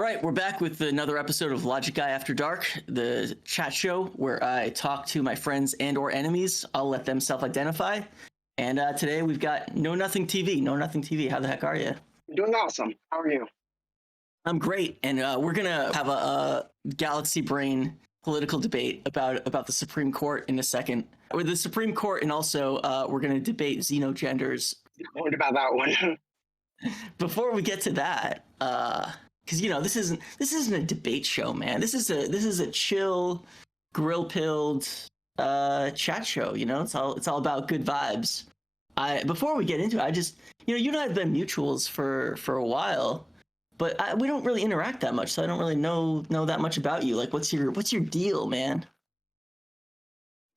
All right, we're back with another episode of Logic Guy After Dark, the chat show where I talk to my friends and or enemies. I'll let them self-identify. And today we've got KnowNothingTV. KnowNothingTV, how the heck are you? Doing awesome. How are you? I'm great, and we're gonna have a galaxy brain political debate about the Supreme Court in a second. With the Supreme Court, and also we're gonna debate xenogenders. What about that one? Before we get to that, because this isn't a debate show, man. This is a chill, grill-pilled chat show. It's all about good vibes. Before we get into it, I just you and I have been mutuals for a while, but we don't really interact that much, so I don't really know that much about you. Like, what's your deal, man?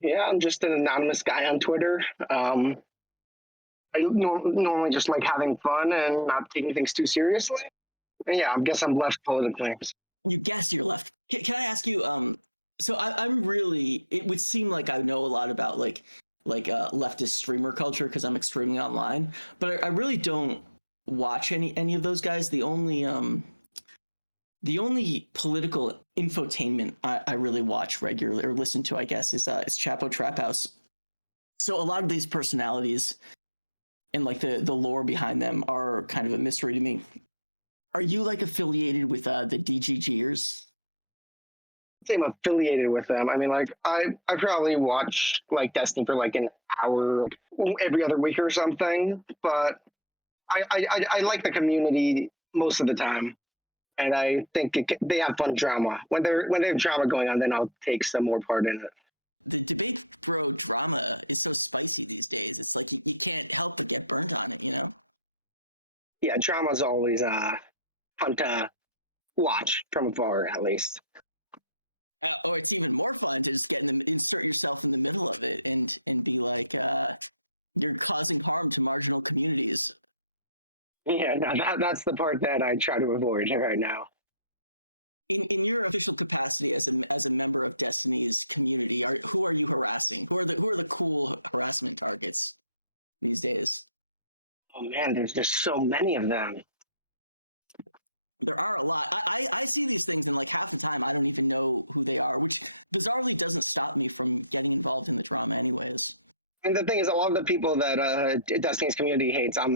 Yeah, I'm just an anonymous guy on Twitter. I normally just like having fun and not taking things too seriously. And yeah, I guess I'm left politically. You guess you're left. Can I ask you? So I'm really. It would seem like I know a lot about like leftist streamer culture because I'm extremely online, but I really don't watch any of those guys. The only political infotainment I really watch regularly or listen to, I guess, is Chapo Trap House. So a lot of these personalities and like the lore behind them are kind of a mystery to me. Are you like affiliated with the DGGers? I'm affiliated with them. I mean, like I probably watch like Destiny for like an hour every other week or something, but I like the community most of the time, and I think they have fun drama. When they have drama going on, then I'll take some more part in it. The debate bro drama is so spicy these days. It's like you can't help but get burnt on it, Yeah, drama's always fun to watch from afar, at least. Or it's even more fun to just insert yourself in the middle of it and be like, you're causing harm to marginal communities. Yeah, no, that's the part that I try to avoid right now. In your official capacity as a member of Destiny's community, who are you harassing? Who are the cool harassment targets these days? Oh man, there's so many of them. There are a lot. I see these things, and like half the time I don't even know who they are, which bizarrely doesn't stop me from getting involved in the drama anyways. And the thing is, a lot of the people that Destiny's community hates, I'm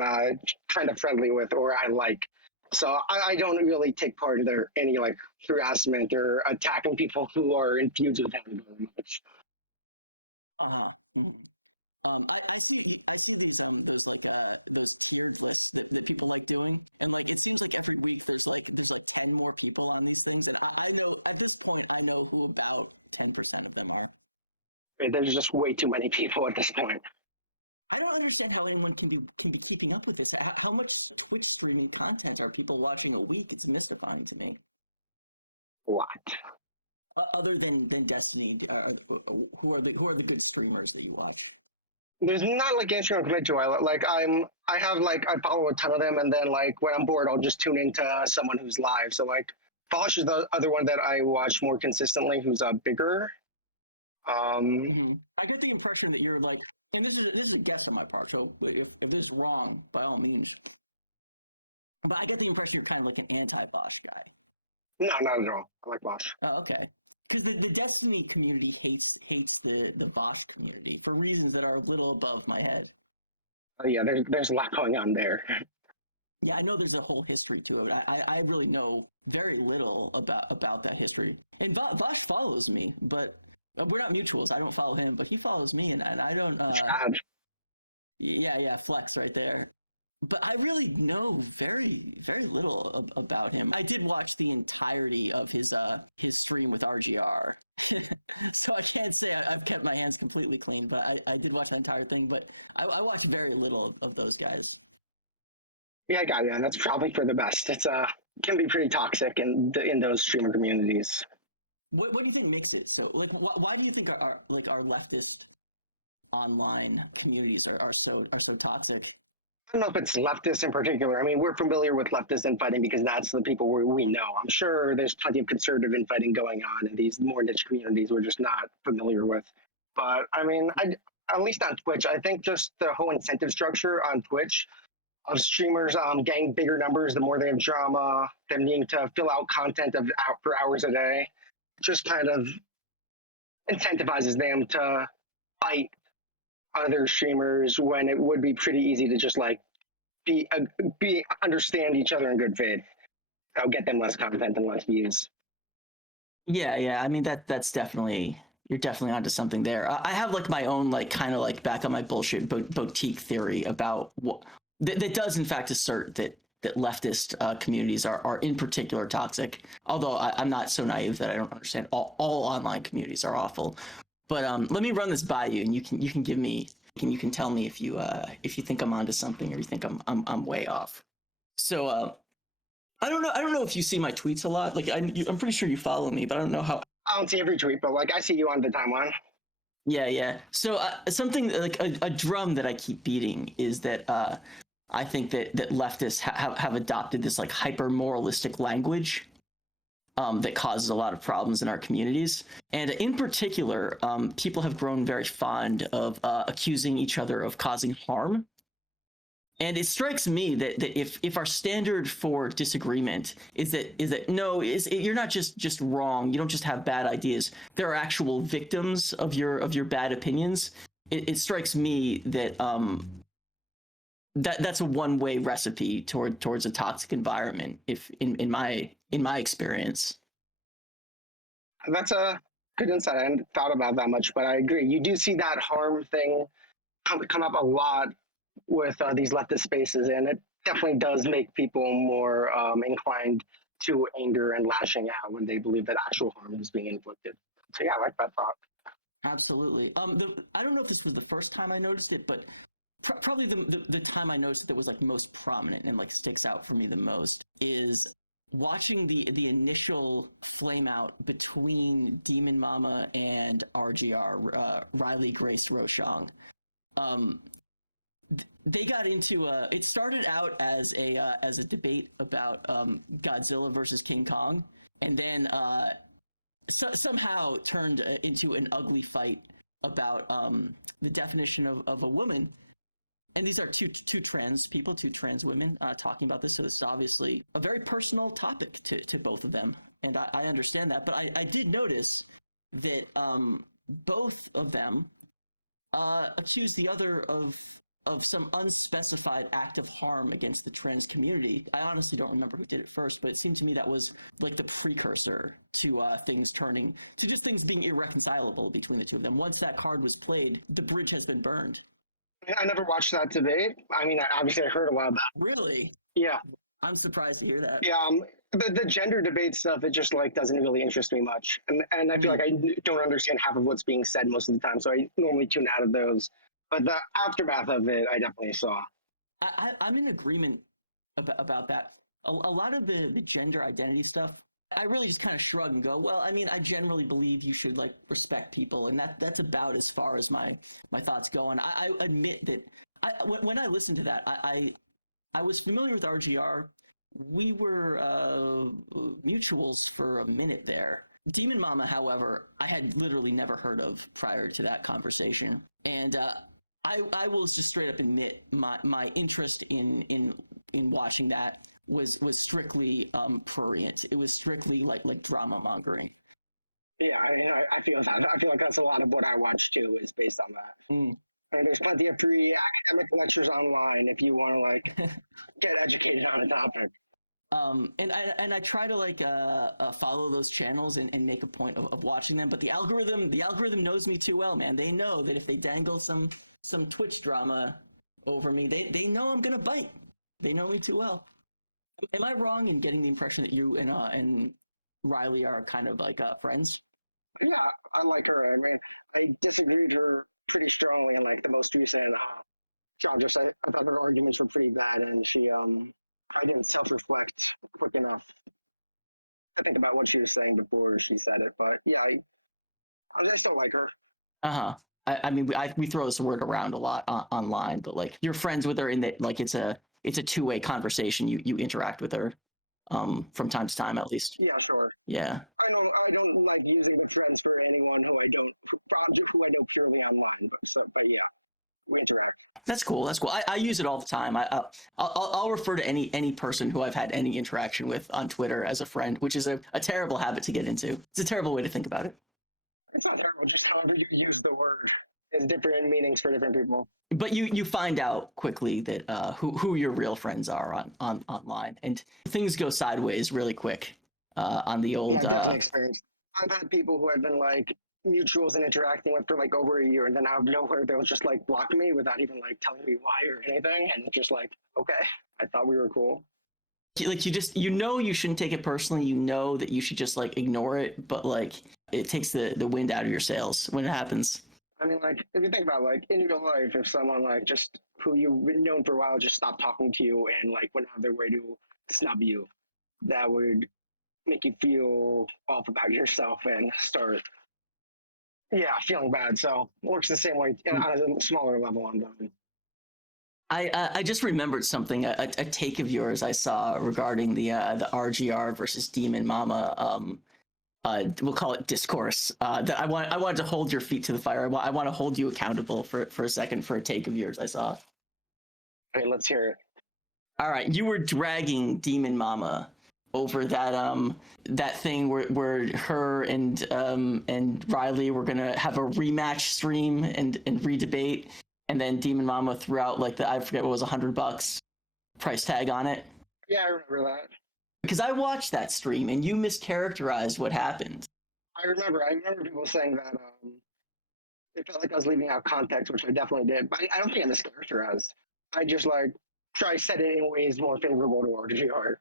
kind of friendly with, or I like. So I don't really take part in any like harassment or attacking people who are in feuds with them very much. Mm-hmm. I see these those tiered lists that people like doing, and like it seems like every week there's like 10 more people on these things, and I know at this point I know who about 10% of them are. There's just way too many people at this point. I don't understand how anyone can be keeping up with this. How much Twitch streaming content are people watching a week? It's mystifying to me. What? Other than Destiny, who are the good streamers that you watch? There's not like anything I'm committed to. I follow a ton of them, and then like when I'm bored, I'll just tune into someone who's live. So like Fosh is the other one that I watch more consistently, who's bigger. I get the impression that you're like, and this is a guess on my part, so if this is wrong, by all means. But I get the impression you're kind of like an anti-Bosch guy. No, not at all. I like Bosch. Oh, okay. Because the Destiny community hates the Bosch community for reasons that are a little above my head. Oh yeah, there's a lot going on there. Yeah, I know there's a whole history to it. I really know very little about that history. And Bosch follows me, but we're not mutuals. I don't follow him, but he follows me, and I don't. Yeah, flex right there. But I really know very, very little about him. I did watch the entirety of his stream with RGR, so I can't say I've kept my hands completely clean. But I did watch the entire thing. But I watch very little of those guys. Yeah, I got you. And that's probably for the best. It's can be pretty toxic in those streamer communities. What do you think makes it so? Like, why do you think our leftist online communities are so toxic? I don't know if it's leftists in particular. I mean, we're familiar with leftist infighting because that's the people we know. I'm sure there's plenty of conservative infighting going on in these more niche communities we're just not familiar with. But I mean, at least on Twitch, I think just the whole incentive structure on Twitch of streamers getting bigger numbers the more they have drama, them needing to fill out content for hours a day, just kind of incentivizes them to fight other streamers when it would be pretty easy to just like be understand each other in good faith. I'll get them less content and less views. Yeah. I mean that's definitely, you're definitely onto something there. I have like my own like kind of like back on my bullshit boutique theory about what that does in fact assert that leftist communities are in particular toxic. Although I'm not so naive that I don't understand all online communities are awful. But let me run this by you, and you can give me, you can tell me if you think I'm onto something or you think I'm way off. So I don't know if you see my tweets a lot. Like I'm pretty sure you follow me, but I don't know how. I don't see every tweet, but like I see you on the timeline. Yeah. So something like a drum that I keep beating is that I think that leftists have adopted this like hyper moralistic language that causes a lot of problems in our communities. And in particular, people have grown very fond of accusing each other of causing harm. And it strikes me that if our standard for disagreement is that no, you're not just wrong, you don't just have bad ideas. There are actual victims of your bad opinions. It strikes me that that's a one-way recipe towards a toxic environment. If in my experience. That's a good insight. I hadn't thought about that much, but I agree. You do see that harm thing come up a lot with these leftist spaces, and it definitely does make people more inclined to anger and lashing out when they believe that actual harm is being inflicted. So yeah, I like that thought. Absolutely. I don't know if this was the first time I noticed it, but probably the time I noticed it that was like most prominent and like sticks out for me the most is watching the initial flame out between Demon Mama and RGR, Riley Grace Rochong. They got into it started out as a debate about Godzilla versus King Kong, and then somehow turned into an ugly fight about the definition of a woman. And these are two trans people, two trans women talking about this. So this is obviously a very personal topic to both of them. And I understand that. But I did notice that both of them accused the other of some unspecified act of harm against the trans community. I honestly don't remember who did it first, but it seemed to me that was like the precursor to things turning to just things being irreconcilable between the two of them. Once that card was played, the bridge has been burned. I never watched that debate. I mean, obviously I heard a lot about it. Really? Yeah. I'm surprised to hear that. Yeah. The gender debate stuff, it just like doesn't really interest me much. And I feel like I don't understand half of what's being said most of the time. So I normally tune out of those. But the aftermath of it, I definitely saw. I'm in agreement about that. A lot of the gender identity stuff, I really just kind of shrug and go, well, I mean, I generally believe you should like respect people, and that's about as far as my thoughts go. And I admit that when I listened to that, I was familiar with RGR. We were mutuals for a minute there. Demon Mama, however, I had literally never heard of prior to that conversation, and I will just straight up admit my interest in watching that was strictly prurient. It was strictly like drama mongering. Yeah, I mean, I feel that. I feel like that's a lot of what I watch too is based on that. I mean, there's plenty of free academic lectures online if you want to like get educated on a topic. And I try to like follow those channels and make a point of watching them, but the algorithm knows me too well, man. They know that if they dangle some Twitch drama over me, they know I'm gonna bite. They know me too well. Am I wrong in getting the impression that you and Riley are kind of like friends? Yeah, I like her. I mean, I disagreed her pretty strongly in like the most recent John. I thought her arguments were pretty bad, and she I didn't self-reflect quick enough to think about what she was saying before she said it. But yeah, I still like her. I mean, we throw this word around a lot online, but like you're friends with her in that like it's a two-way conversation. You interact with her from time to time, at least. Yeah, sure. Yeah. I don't like using the friends for anyone who I know purely online. But yeah. we interact. That's cool. That's cool. I use it all the time. I'll refer to any person who I've had any interaction with on Twitter as a friend, which is a terrible habit to get into. It's a terrible way to think about it. It's not terrible, just however you use the word has different meanings for different people. But you find out quickly that who your real friends are on online, and things go sideways really quick on the old. Yeah, I've definitely experienced. I've had people who I've been like mutuals and interacting with for like over a year, and then out of nowhere they'll just like block me without even like telling me why or anything, and it's just like, okay, I thought we were cool. Like you shouldn't take it personally. You know that you should just like ignore it, but like it takes the wind out of your sails when it happens. I mean, like if you think about like in your life, if someone like just who you've been known for a while just stopped talking to you and like went out of their way to snub you, that would make you feel off about yourself and start feeling bad. So it works the same way on a smaller level on them. I just remembered something, a take of yours I saw regarding the RGR versus Demon Mama. We'll call it discourse. That I wanted to hold your feet to the fire. I want to hold you accountable for a second for a take of yours I saw. Okay, let's hear it. All right, you were dragging Demon Mama over that thing where her and Riley were gonna have a rematch stream and re-debate, and then Demon Mama threw out like I forget what was $100 price tag on it. Yeah, I remember that. Because I watched that stream and you mischaracterized what happened. I remember people saying that it felt like I was leaving out context, which I definitely did. But I don't think I mischaracterized. I just like said it in ways more favorable to RGR.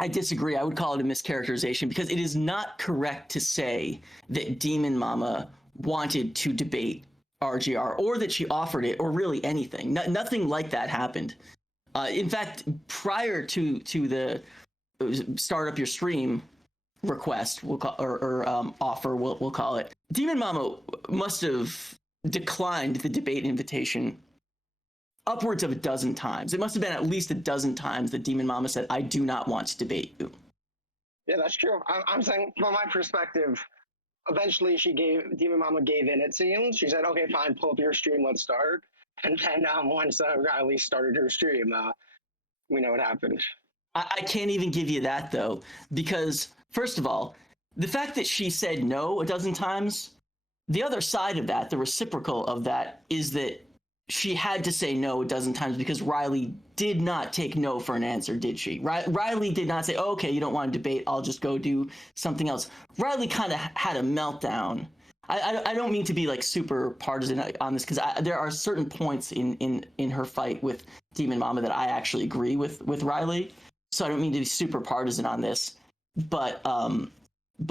I disagree. I would call it a mischaracterization because it is not correct to say that Demon Mama wanted to debate RGR or that she offered it or really anything. Nothing like that happened. In fact, prior to the start up your stream request, we'll call or offer, we'll call it, Demon Mama must have declined the debate invitation upwards of a dozen times. It must have been at least a dozen times that Demon Mama said, "I do not want to debate you." Yeah, that's true. I'm saying from my perspective, eventually Demon Mama gave in, it seems. She said, okay, fine, pull up your stream, let's start. And then once Riley started her stream, we know what happened. I can't even give you that, though, because, first of all, the fact that she said no a dozen times, the other side of that, the reciprocal of that, is that she had to say no a dozen times because Riley did not take no for an answer, did she? Riley did not say, oh, okay, you don't want to debate, I'll just go do something else. Riley kind of had a meltdown. I don't mean to be like super partisan on this because there are certain points in her fight with Demon Mama that I actually agree with Riley. So I don't mean to be super partisan on this, but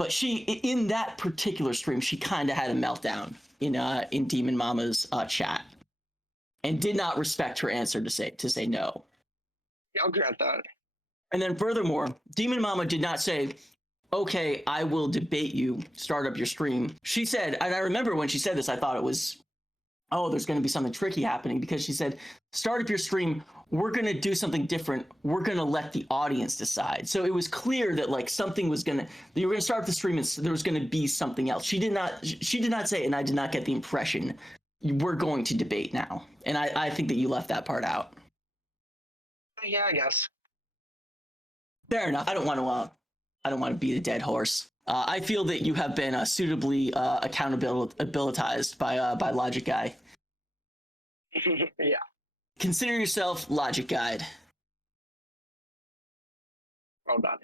she, in that particular stream, she kind of had a meltdown in Demon Mama's chat, and did not respect her answer to say no. Yeah, I'll grant that. And then furthermore, Demon Mama did not say, okay, I will debate you, start up your stream. She said, and I remember when she said this, I thought it was, oh, there's going to be something tricky happening, because she said, start up your stream, we're going to do something different. We're going to let the audience decide. So it was clear that like something was you were going to start the stream and there was going to be something else. She did not say, and I did not get the impression, we're going to debate now. And I think that you left that part out. Yeah, I guess. Fair enough. I don't want to beat a dead horse. I feel that you have been suitably accountabilitized by Logic Guy. Yeah. Consider yourself Logic Guide. Well done.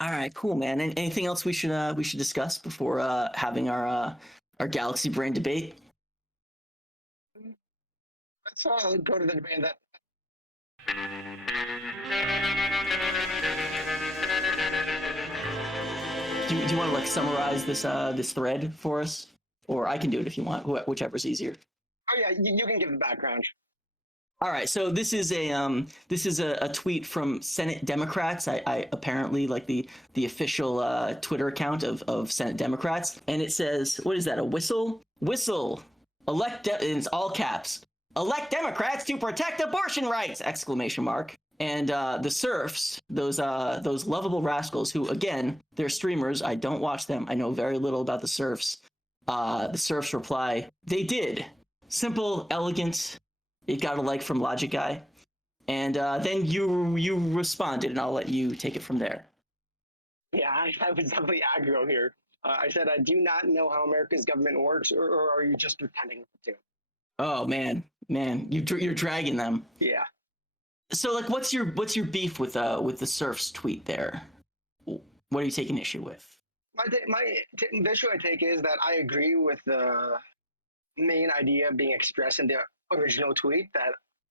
All right, cool, man. And anything else we should discuss before having our Galaxy Brain debate? Let's go to the debate that. Do you want to like summarize this thread for us, or I can do it if you want, whichever's easier. Oh yeah, you can give the background. All right, so this is a tweet from Senate Democrats. I apparently like the official Twitter account of Senate Democrats, and it says, what is that? A whistle? Elect, it's all caps. Elect Democrats to protect abortion rights! ! And the serfs, those lovable rascals who, again, they're streamers. I don't watch them. I know very little about the serfs. The serfs reply, they did. simple, elegant. It got a like from Logic Guy, and then you responded, and I'll let you take it from there. Yeah, I was definitely aggro here. I said, I do not know how America's government works, or are you just pretending to? Oh man, you're dragging them. Yeah. So like, what's your beef with the Surf's tweet there? What are you taking issue with? The issue I take is that I agree with the main idea being expressed in the original tweet that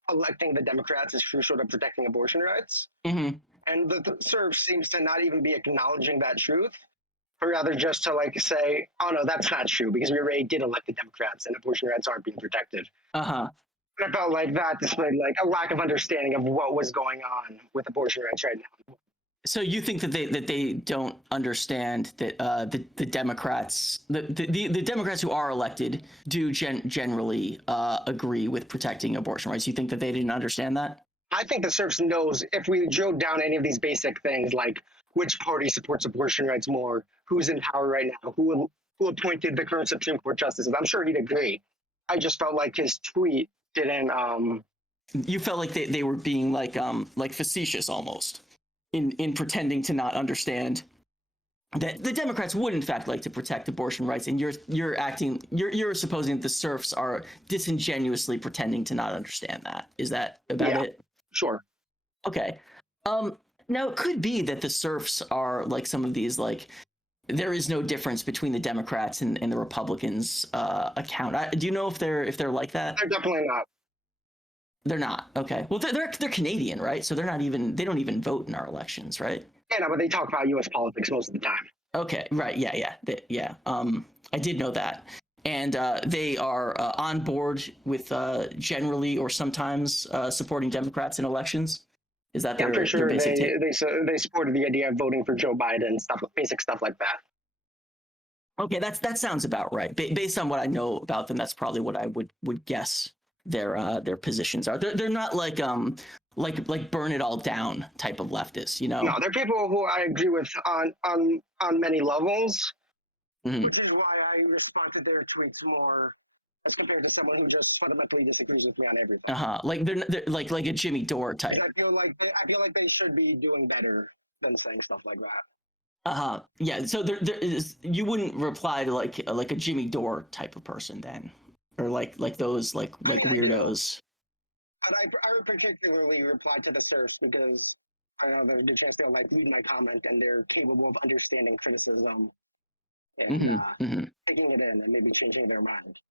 electing the Democrats is crucial to protecting abortion rights. Mm-hmm. And the Surf seems to not even be acknowledging that truth, but rather just to like say, oh no, that's not true because we already did elect the Democrats and abortion rights aren't being protected. Uh-huh. And I felt like that displayed like a lack of understanding of what was going on with abortion rights right now. So you think that they don't understand that the Democrats the Democrats who are elected do generally agree with protecting abortion rights? You think that they didn't understand that? I think the Surf knows if we drill down any of these basic things like which party supports abortion rights more, who's in power right now, who appointed the current Supreme Court justices, I'm sure he'd agree. I just felt like his tweet didn't. You felt like they were being like facetious almost in pretending to not understand that the Democrats would in fact like to protect abortion rights, and you're supposing that the Surfs are disingenuously pretending to not understand that. Is that about it? Sure. Okay. Now it could be that the Surfs are like some of these like there is no difference between the Democrats and the Republicans account. Do you know if they're like that? They're definitely not. They're not. Okay. Well, they're Canadian, right? So they don't even vote in our elections, right? Yeah, no, but they talk about U.S. politics most of the time. Okay. Right. Yeah. I did know that, and they are on board with generally or sometimes supporting Democrats in elections. Is that I'm pretty sure their basic take? they supported the idea of voting for Joe Biden, basic stuff like that. Okay, that sounds about right. Based on what I know about them, that's probably what I would guess their positions are. They're not like burn it all down type of leftists, you know? No, they're people who I agree with on many levels, which is why I respond to their tweets more as compared to someone who just fundamentally disagrees with me on everything. Like they're like a Jimmy Dore type. Because I feel like they should be doing better than saying stuff like that. Yeah. So there is, you wouldn't reply to like a Jimmy Dore type of person then, or like those like. I mean, weirdos. I do, but I would particularly reply to the Surfs because I know there's a good chance they'll like read my comment and they're capable of understanding criticism and taking it in and maybe changing their mind.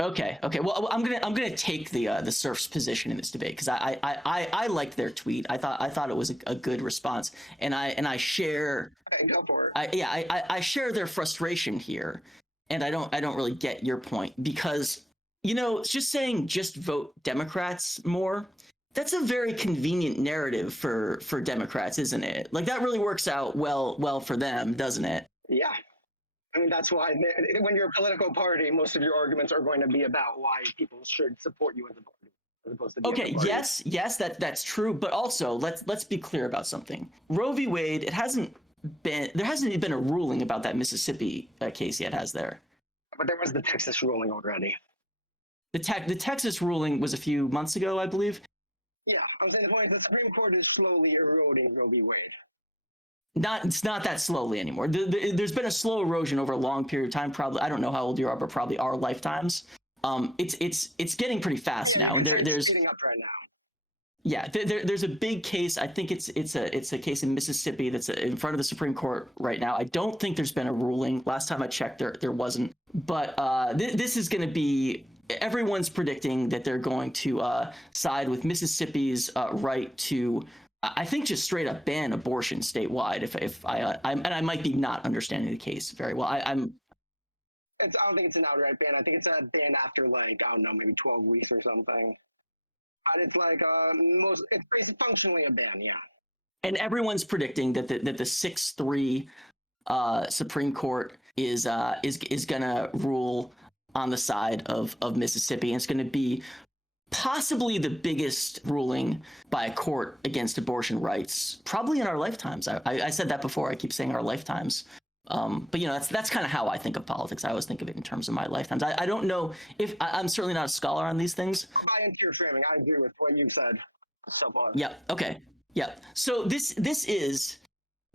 Okay. Well, I'm gonna take the Surf's position in this debate because I liked their tweet. I thought it was a good response, and I share. Okay, go for it. I share their frustration here, and I don't really get your point because just saying just vote Democrats more. That's a very convenient narrative for Democrats, isn't it? Like that really works out well for them, doesn't it? Yeah. I mean, that's why when you're a political party, most of your arguments are going to be about why people should support you as a party, as opposed to the other party. Yes, that's true. But also, let's be clear about something. Roe v. Wade, there hasn't been a ruling about that Mississippi case yet, has there? But there was the Texas ruling already. The Texas ruling was a few months ago, I believe. Yeah, I'm saying the point is the Supreme Court is slowly eroding Roe v. Wade. It's not that slowly anymore. There's been a slow erosion over a long period of time. Probably, I don't know how old you are, but probably our lifetimes. It's getting pretty fast now. Yeah, you can say it's speeding up right now. Yeah, there's a big case. I think it's a case in Mississippi that's in front of the Supreme Court right now. I don't think there's been a ruling. Last time I checked, there wasn't. But this is going to be. Everyone's predicting that they're going to side with Mississippi's right to. I think just straight up ban abortion statewide. If I might be not understanding the case very well. I don't think it's an outright ban. I think it's a ban after like I don't know, maybe 12 weeks or something. But it's like it's basically functionally a ban, yeah. And everyone's predicting that the 6-3 Supreme Court is gonna rule on the side of Mississippi, and it's gonna be possibly the biggest ruling by a court against abortion rights, probably in our lifetimes. I said that before. I keep saying our lifetimes. But that's kind of how I think of politics. I always think of it in terms of my lifetimes. I don't know if I'm certainly not a scholar on these things. I'll buy into your framing. I agree with what you've said so far. Yeah. Okay. Yeah. So this is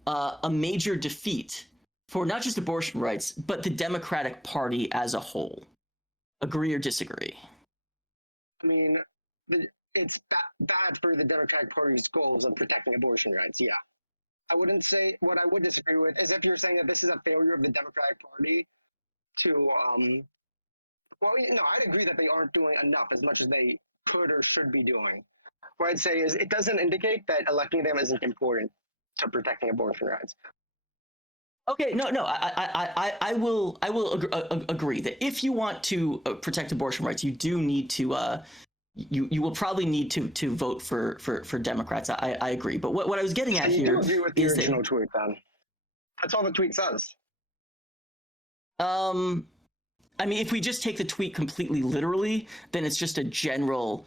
a major defeat for not just abortion rights, but the Democratic Party as a whole. Agree or disagree? I mean, it's bad for the Democratic Party's goals of protecting abortion rights. Yeah. I wouldn't say, what I would disagree with is if you're saying that this is a failure of the Democratic Party to, well, no, I'd agree that they aren't doing enough as much as they could or should be doing. What I'd say is it doesn't indicate that electing them isn't important to protecting abortion rights. Okay, no, I will agree that if you want to protect abortion rights, you do need to you will probably need to vote for Democrats. I agree, but what I was getting at you here do agree with the original tweet, then? That's all the tweet says. I mean, if we just take the tweet completely literally, then it's just a general,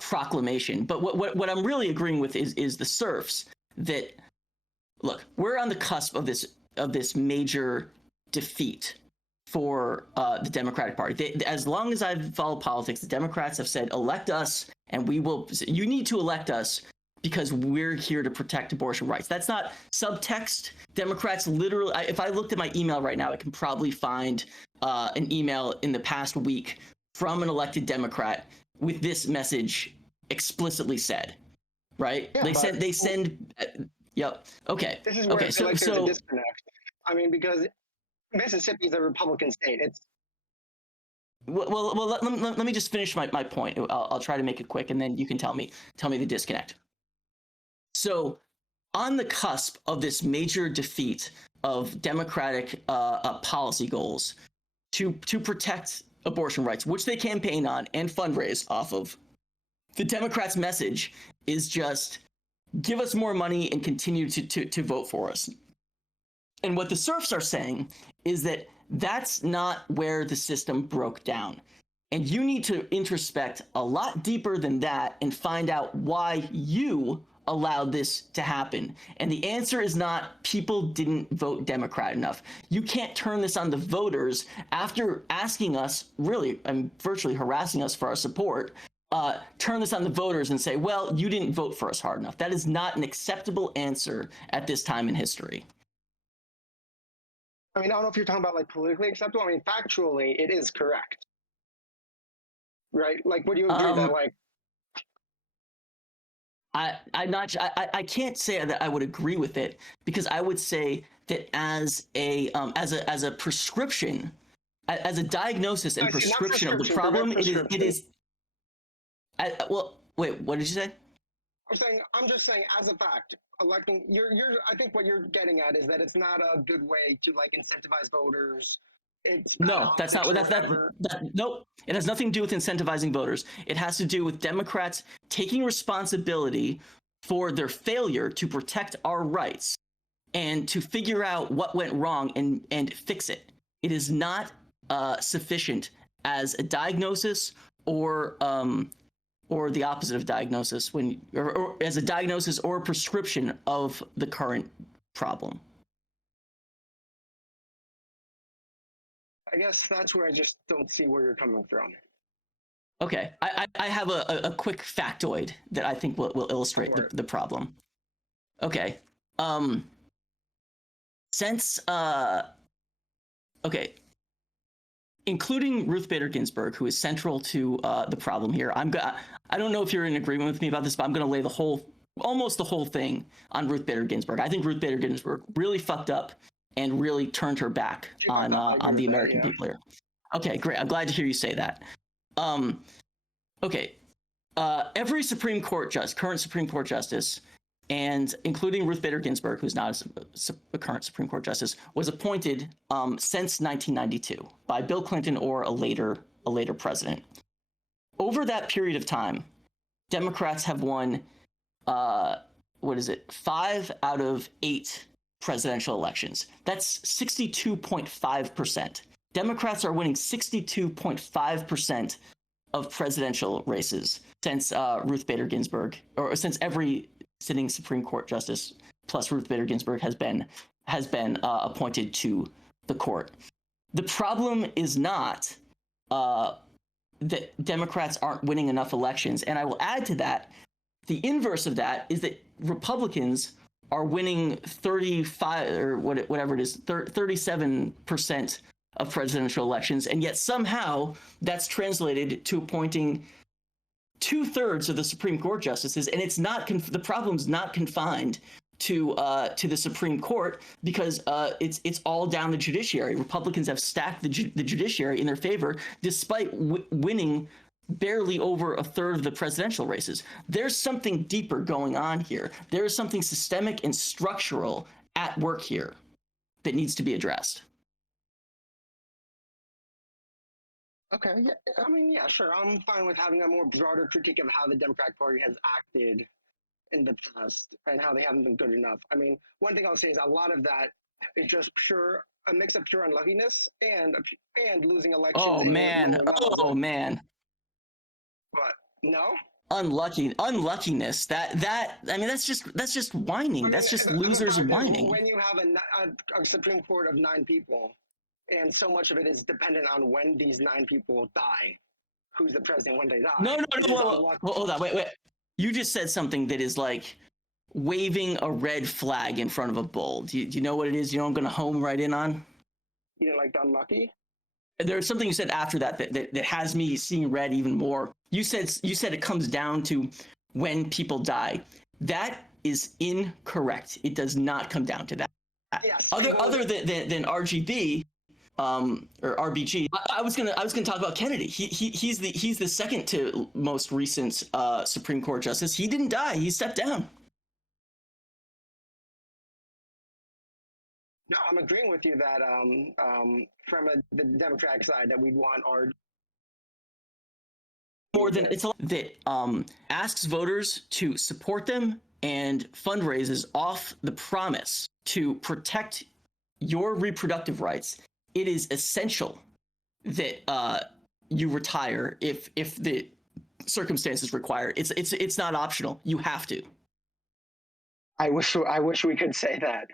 proclamation. But what I'm really agreeing with is the serfs that, look, we're on the cusp of this major defeat for the Democratic Party. As long as I've followed politics, the Democrats have said, elect us, and you need to elect us because we're here to protect abortion rights. That's not subtext. Democrats literally, if I looked at my email right now, I can probably find an email in the past week from an elected Democrat with this message explicitly said, right? Yeah, they send, yep. Okay. This is where okay, I feel like there's a disconnect. I mean, because Mississippi is a Republican state. It's well let me just finish my point. I'll try to make it quick, and then you can tell me the disconnect. So, on the cusp of this major defeat of Democratic policy goals to protect abortion rights, which they campaign on and fundraise off of, the Democrats' message is just give us more money and continue to vote for us. And what the serfs are saying is that that's not where the system broke down. And you need to introspect a lot deeper than that and find out why you allowed this to happen. And the answer is not people didn't vote Democrat enough. You can't turn this on the voters after asking us, really, and virtually harassing us for our support. Turn this on the voters and say, well, you didn't vote for us hard enough. That is not an acceptable answer at this time in history. I mean, I don't know if you're talking about like politically acceptable. I mean, factually, it is correct. Right? Like, would you agree that like I can't say that I would agree with it, because I would say that as a prescription, as a diagnosis and prescription of the problem, it is. Well, wait, what did you say? I'm just saying as a fact, electing I think what you're getting at is that it's not a good way to like incentivize voters. It's bad optics or whatever. Nope. It has nothing to do with incentivizing voters. It has to do with Democrats taking responsibility for their failure to protect our rights and to figure out what went wrong and fix it. It is not sufficient as a diagnosis or the opposite of diagnosis, or as a diagnosis or a prescription of the current problem. I guess that's where I just don't see where you're coming from. Okay, I have a quick factoid that I think will illustrate the problem. Okay, including Ruth Bader Ginsburg, who is central to the problem here. I don't know if you're in agreement with me about this, but I'm going to lay almost the whole thing on Ruth Bader Ginsburg. I think Ruth Bader Ginsburg really fucked up and really turned her back on the American people here. Okay, great. I'm glad to hear you say that. Okay. Every current Supreme Court justice, and including Ruth Bader Ginsburg, who's not a current Supreme Court justice, was appointed since 1992 by Bill Clinton or a later president. Over that period of time, Democrats have won 5 out of 8 presidential elections. That's 62.5%. Democrats are winning 62.5% of presidential races since Ruth Bader Ginsburg, or since every sitting Supreme Court justice plus Ruth Bader Ginsburg has been appointed to the court. The problem is not that Democrats aren't winning enough elections, and I will add to that, the inverse of that is that Republicans are winning 35 or whatever it is, 37% of presidential elections, and yet somehow that's translated to appointing 2/3 of the Supreme Court justices, and it's not the problem's not confined to the Supreme Court, because it's all down the judiciary. Republicans have stacked the judiciary in their favor, despite winning barely over 1/3 of the presidential races. There's something deeper going on here. There is something systemic and structural at work here that needs to be addressed. Okay, yeah, I mean, yeah, sure. I'm fine with having a more broader critique of how the Democratic Party has acted in the past and how they haven't been good enough. I mean, one thing I'll say is a lot of that is just a mix of pure unluckiness and losing elections in lower levels. Oh man. But no. Unluckiness. That I mean, that's just whining. That's just losers the fact whining. Is, when you have a Supreme Court of 9 people, and so much of it is dependent on when these 9 people die, who's the president when they die. No, it is unlucky. Hold on, wait. You just said something that is like waving a red flag in front of a bull. Do you know what it is? You know, I'm going to home right in on. You didn't like the unlucky? There's something you said after that has me seeing red even more. You said it comes down to when people die. That is incorrect. It does not come down to that. Yes. Other than RGB or RBG, I was gonna talk about Kennedy. He's the second to most recent Supreme Court justice. He didn't die. He stepped down. No, I'm agreeing with you that from the Democratic side that we'd want our that asks voters to support them and fundraises off the promise to protect your reproductive rights. It is essential that you retire if the circumstances require. It's not optional. You have to. I wish we could say that.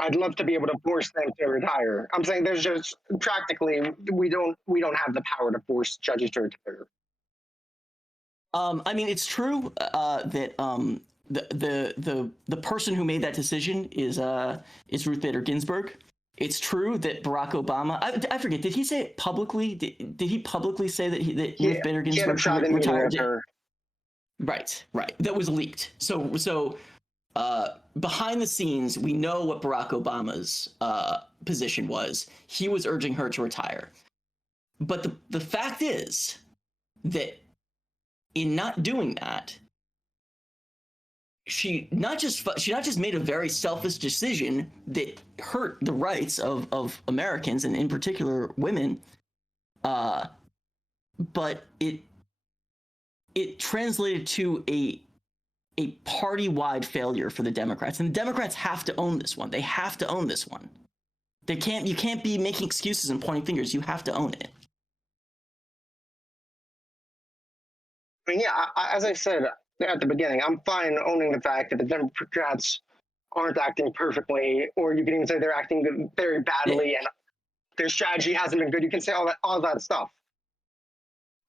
I'd love to be able to force them to retire. I'm saying there's just practically we don't have the power to force judges to retire. I mean, it's true that the person who made that decision is Ruth Bader Ginsburg. It's true that Barack Obama. I forget. Did he say it publicly? Did he publicly say that Ruth Bader Ginsburg retired? Right. That was leaked. So. Behind the scenes, we know what Barack Obama's position was. He was urging her to retire. But the fact is that in not doing that, she not just made a very selfish decision that hurt the rights of Americans, and in particular women, but it translated to a party-wide failure for the Democrats, and the Democrats have to own this one. They have to own this one. You can't be making excuses and pointing fingers. You have to own it. I mean, yeah, as I said at the beginning, I'm fine owning the fact that the Democrats aren't acting perfectly, or you can even say they're acting very badly, and their strategy hasn't been good. You can say all that stuff.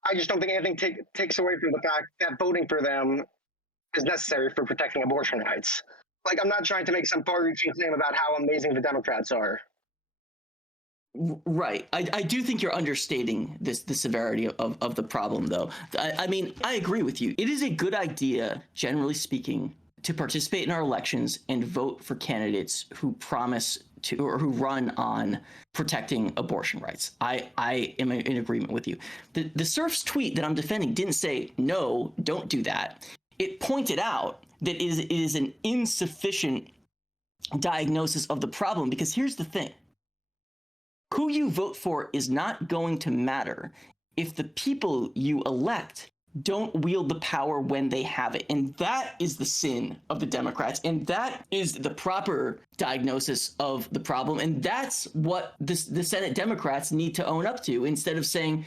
I just don't think anything takes away from the fact that voting for them is necessary for protecting abortion rights. Like, I'm not trying to make some far-reaching claim about how amazing the Democrats are. Right. I do think you're understating the severity of the problem, though. I mean, I agree with you. It is a good idea, generally speaking, to participate in our elections and vote for candidates who promise to or who run on protecting abortion rights. I am in agreement with you. The Surf's tweet that I'm defending didn't say, no, don't do that. It pointed out that it is an insufficient diagnosis of the problem, because here's the thing. Who you vote for is not going to matter if the people you elect don't wield the power when they have it. And that is the sin of the Democrats. And that is the proper diagnosis of the problem. And that's what the Senate Democrats need to own up to, instead of saying,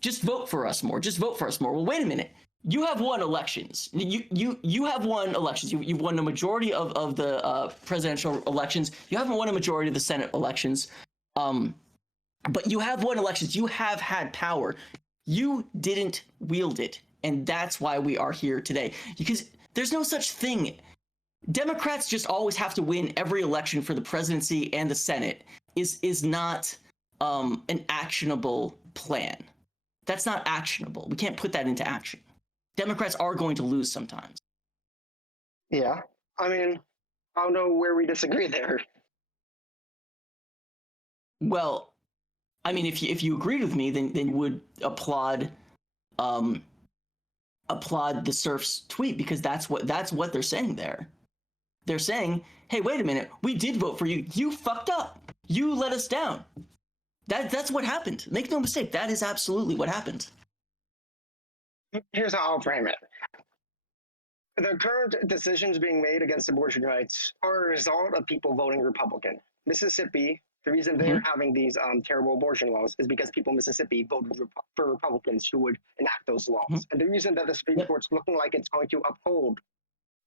just vote for us more. Just vote for us more. Well, wait a minute. you have won elections. You have won elections. You've won a majority of the presidential elections. You haven't won a majority of the Senate elections. But you have won elections. You have had power. You didn't wield it. And that's why we are here today. Because there's no such thing. Democrats just always have to win every election for the presidency and the Senate is not an actionable plan. That's not actionable. We can't put that into action. Democrats are going to lose sometimes. Yeah. I mean, I don't know where we disagree there. Well, I mean, if you agreed with me, then you would applaud the serf's tweet, because that's what they're saying there. They're saying, hey, wait a minute, we did vote for you. You fucked up. You let us down. That's what happened. Make no mistake, that is absolutely what happened. Here's how I'll frame it. The current decisions being made against abortion rights are a result of people voting Republican. Mississippi, the reason they're having these terrible abortion laws is because people in Mississippi voted for Republicans who would enact those laws. And the reason that the Supreme Court's looking like it's going to uphold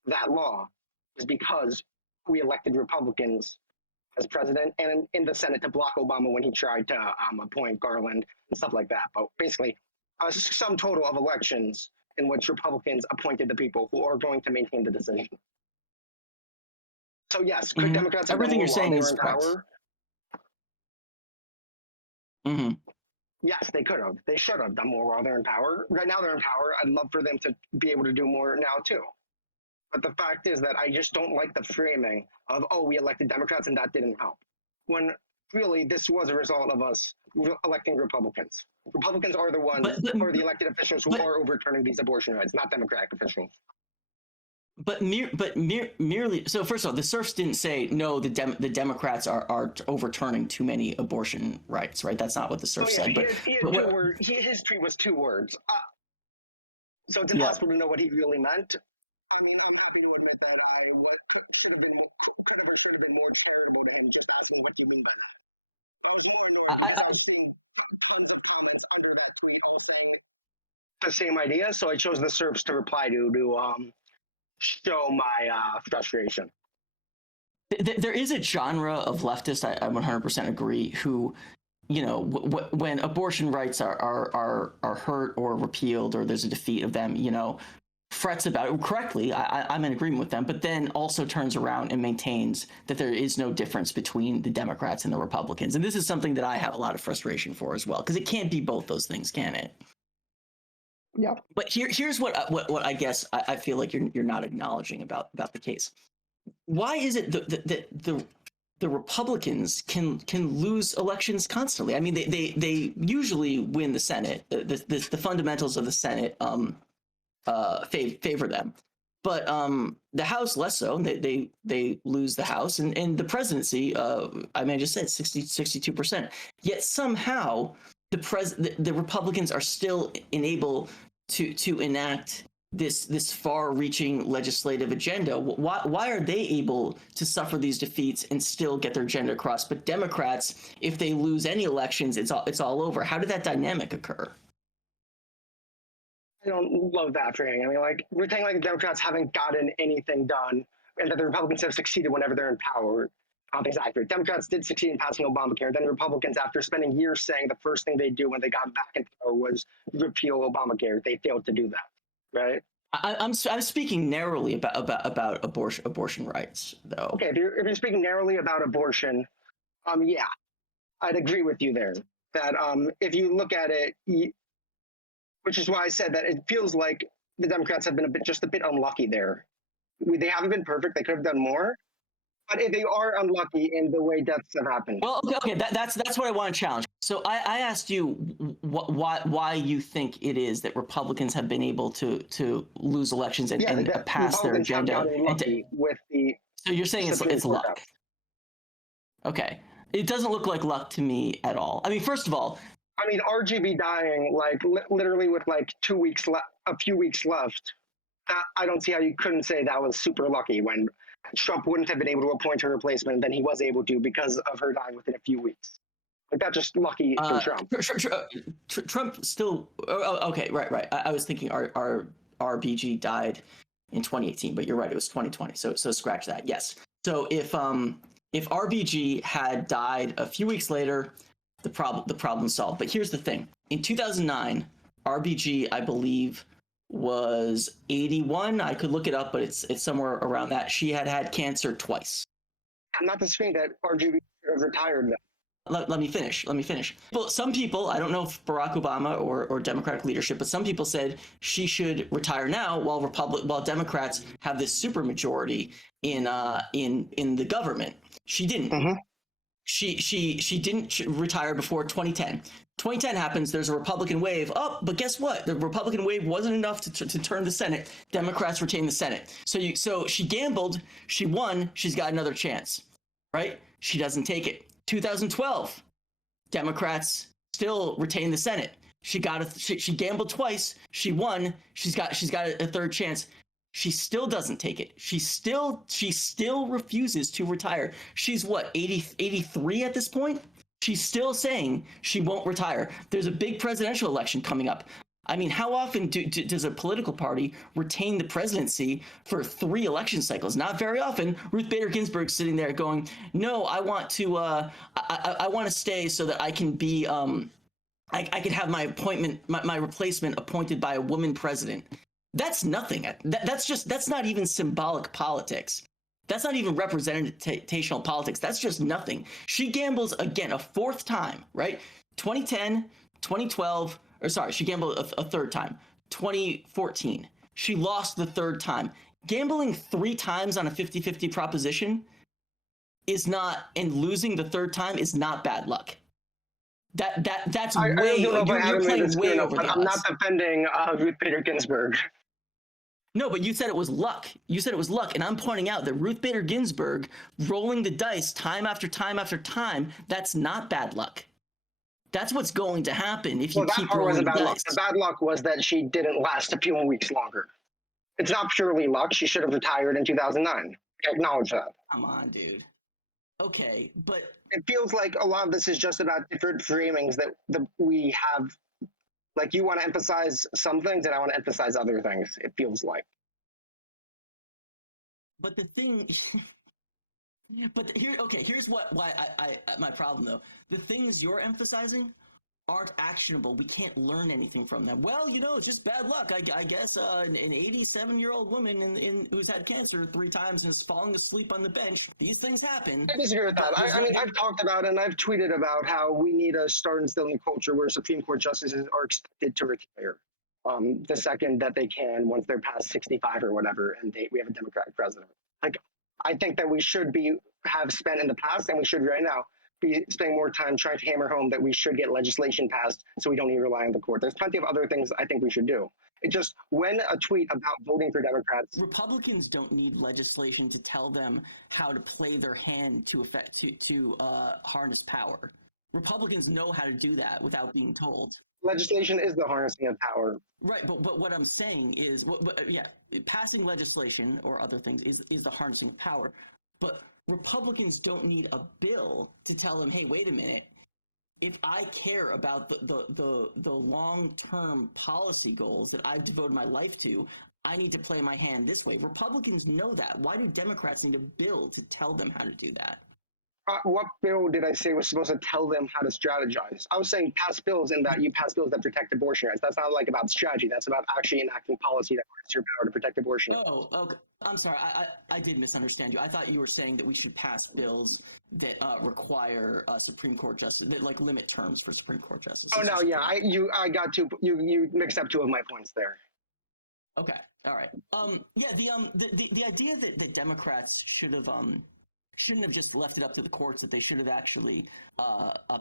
that law is because we elected Republicans as president and in the Senate to block Obama when he tried to appoint Garland and stuff like that. But basically, a sum total of elections in which Republicans appointed the people who are going to maintain the decision. So yes, could Democrats have done more while they were in power? Yes, they could have. They should have done more while they're in power. Right now they're in power. I'd love for them to be able to do more now too. But the fact is that I just don't like the framing of, oh, we elected Democrats and that didn't help. When really this was a result of us electing Republicans. Republicans are the ones, or the elected officials who are overturning these abortion rights, not Democratic officials. But merely, so first of all, the serfs didn't say, no, the Democrats are overturning too many abortion rights, right? That's not what the serfs said. He had 2 words. His tweet was 2 words. So it's impossible to know what he really meant. I mean, I'm happy to admit that I could have or should have been more charitable to him, just asking, what do you mean by that? But I was more annoyed because I was seeing tons of comments under that tweet all saying the same idea. So I chose the serfs to reply to show my frustration. There is a genre of leftists, I 100% agree, who, you know, when abortion rights are hurt or repealed or there's a defeat of them, you know, frets about it correctly. I'm in agreement with them, but then also turns around and maintains that there is no difference between the Democrats and the Republicans. And this is something that I have a lot of frustration for as well, because it can't be both those things, can it? Yeah. But here's what I guess I feel like you're not acknowledging about the case. Why is it that the Republicans can lose elections constantly? I mean, they usually win the Senate. The fundamentals of the Senate favor them, but the House less so. They lose the House and the presidency. I mean, I just said 62%. Yet somehow the Republicans are still unable to enact this far-reaching legislative agenda. Why are they able to suffer these defeats and still get their agenda across? But Democrats, if they lose any elections, it's all over. How did that dynamic occur? I don't love that framing. I mean, like, we're saying like the Democrats haven't gotten anything done and that the Republicans have succeeded whenever they're in power. I don't think it's accurate. Democrats did succeed in passing Obamacare. Then the Republicans, after spending years saying the first thing they do when they got back in power was repeal Obamacare, they failed to do that, right? I'm speaking narrowly about abortion rights, though. Okay, if you're speaking narrowly about abortion, yeah, I'd agree with you there. That if you look at it, which is why I said that it feels like the Democrats have been just a bit unlucky there. They haven't been perfect. They could have done more. But if they are unlucky in the way deaths have happened. Well, okay, that's what I want to challenge. So I asked you why you think it is that Republicans have been able to lose elections and pass their agenda. Have gotten lucky with the so you're saying it's luck. Okay. It doesn't look like luck to me at all. I mean, first of all, I mean, RGB dying like literally with like 2 weeks a few weeks left. I don't see how you couldn't say that was super lucky when Trump wouldn't have been able to appoint her replacement, and then he was able to because of her dying within a few weeks. Like, that's just lucky for Trump. Trump still. Oh, okay, right. I was thinking, are RBG died in 2018, but you're right, it was 2020. So scratch that. Yes. So if RBG had died a few weeks later, the problem solved. But here's the thing: in 2009, RBG, I believe, was 81. I could look it up, but it's somewhere around that. She had cancer twice. I'm not disputing that RGB retired though. Let me finish. Well, some people, I don't know if Barack Obama or Democratic leadership, but some people said she should retire now while Democrats have this supermajority in the government. She didn't. Mm-hmm. She didn't retire before 2010. 2010 happens, there's a Republican wave. Oh, but guess what? The Republican wave wasn't enough to turn the Senate. Democrats retain the Senate. So she gambled, she won, she's got another chance, right? She doesn't take it. 2012, Democrats still retain the Senate. She gambled twice, she won, she's got a third chance. She still doesn't take it. She still refuses to retire. She's what, 83 at this point? She's still saying she won't retire. There's a big presidential election coming up. I mean, how often does a political party retain the presidency for 3 election cycles? Not very often. Ruth Bader Ginsburg sitting there going, "No, I want to. I want to stay so that I can be. I can have my replacement appointed by a woman president." That's nothing. That's not even symbolic politics. That's not even representational politics. That's just nothing. She gambles again a 4th time, right? 2010, 2012, or sorry, she gambled a 3rd time. 2014, she lost the 3rd time. Gambling 3 times on a 50-50 proposition is not, and losing the 3rd time is not bad luck. That's I don't know if I you're playing way over the odds. I'm not defending Ruth Bader Ginsburg. No, but you said it was luck. And I'm pointing out that Ruth Bader Ginsburg rolling the dice time after time after time, that's not bad luck. That's what's going to happen if you keep rolling the dice. Luck. The bad luck was that she didn't last a few weeks longer. It's not purely luck. She should have retired in 2009. I acknowledge that. Come on, dude. Okay, but it feels like a lot of this is just about different framings that we have. Like, you want to emphasize some things and I want to emphasize other things, it feels like. But the thing, here's why I my problem though. The things you're emphasizing aren't actionable. We can't learn anything from them. Well, it's just bad luck. I guess an 87-year-old woman who's had cancer 3 times and is falling asleep on the bench. These things happen. I disagree with that. I've talked about and I've tweeted about how we need to start instilling a culture where Supreme Court justices are expected to retire the second that they can, once they're past 65 or whatever, and we have a Democratic president. Like, I think that we should have spent in the past, and we should right now be spending more time trying to hammer home that we should get legislation passed so we don't need to rely on the court. There's plenty of other things I think we should do. It just, when a tweet about voting for Democrats. Republicans don't need legislation to tell them how to play their hand to harness power. Republicans know how to do that without being told. Legislation is the harnessing of power. Right, but what I'm saying is, passing legislation or other things is the harnessing of power. But Republicans don't need a bill to tell them, hey, wait a minute. If I care about the long-term policy goals that I've devoted my life to, I need to play my hand this way. Republicans know that. Why do Democrats need a bill to tell them how to do that? What bill did I say was supposed to tell them how to strategize? I was saying pass bills, in that you pass bills that protect abortion rights. That's not like about strategy. That's about actually enacting policy that harnesses your power to protect abortion rights. Oh, okay. I'm sorry. I did misunderstand you. I thought you were saying that we should pass bills that require Supreme Court justice, that like limit terms for Supreme Court justices. Oh no, yeah, you mixed up 2 of my points there. Okay, all right. The idea that Democrats shouldn't have just left it up to the courts, that they should have actually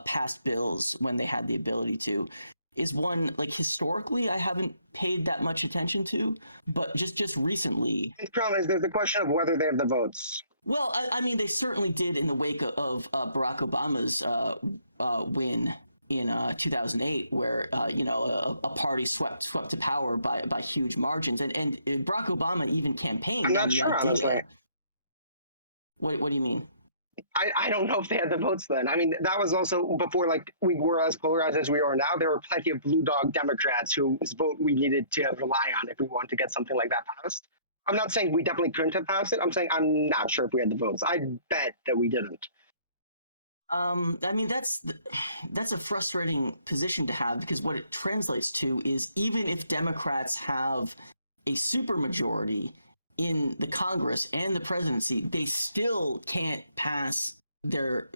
passed bills when they had the ability to, is one, like, historically I haven't paid that much attention to, but just recently. The problem is there's the question of whether they have the votes. Well, I mean, they certainly did in the wake of Barack Obama's win in 2008, where a party swept to power by huge margins, and Barack Obama even campaigned on the idea. Honestly. What do you mean? I don't know if they had the votes then. I mean, that was also before like we were as polarized as we are now. There were plenty of blue dog Democrats whose vote we needed to rely on if we wanted to get something like that passed. I'm not saying we definitely couldn't have passed it. I'm saying I'm not sure if we had the votes. I bet that we didn't. I mean, that's a frustrating position to have, because what it translates to is, even if Democrats have a supermajority in the Congress and the presidency, they still can't pass their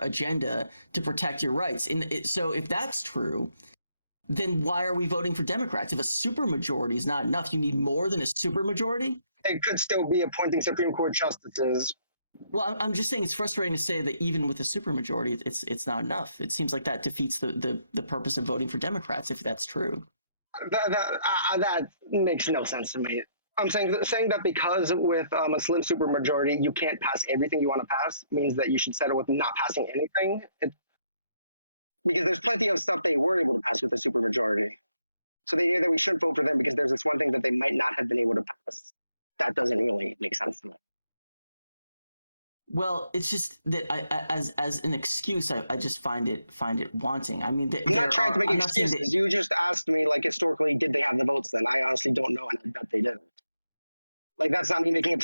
agenda to protect your rights. So if that's true, then why are we voting for Democrats? If a supermajority is not enough, you need more than a supermajority. It could still be appointing Supreme Court justices. Well, I'm just saying it's frustrating to say that even with a supermajority, it's not enough. It seems like that defeats the purpose of voting for Democrats, if that's true. That makes no sense to me. I'm saying that because with a slim supermajority, you can't pass everything you want to pass means that you should settle with not passing anything. Because there's plenty of stuff they were able to pass with a supermajority. So the idea that we shouldn't vote for them because there's this one thing that they might not have been able to pass, that doesn't really make sense to me. Well, it's just that as an excuse, I just find it wanting. I mean, I'm not trying to make excuses. You just asked me, like, historically, did they have the votes then? I honestly don't know, and I bet they didn't. Like, that's not me making a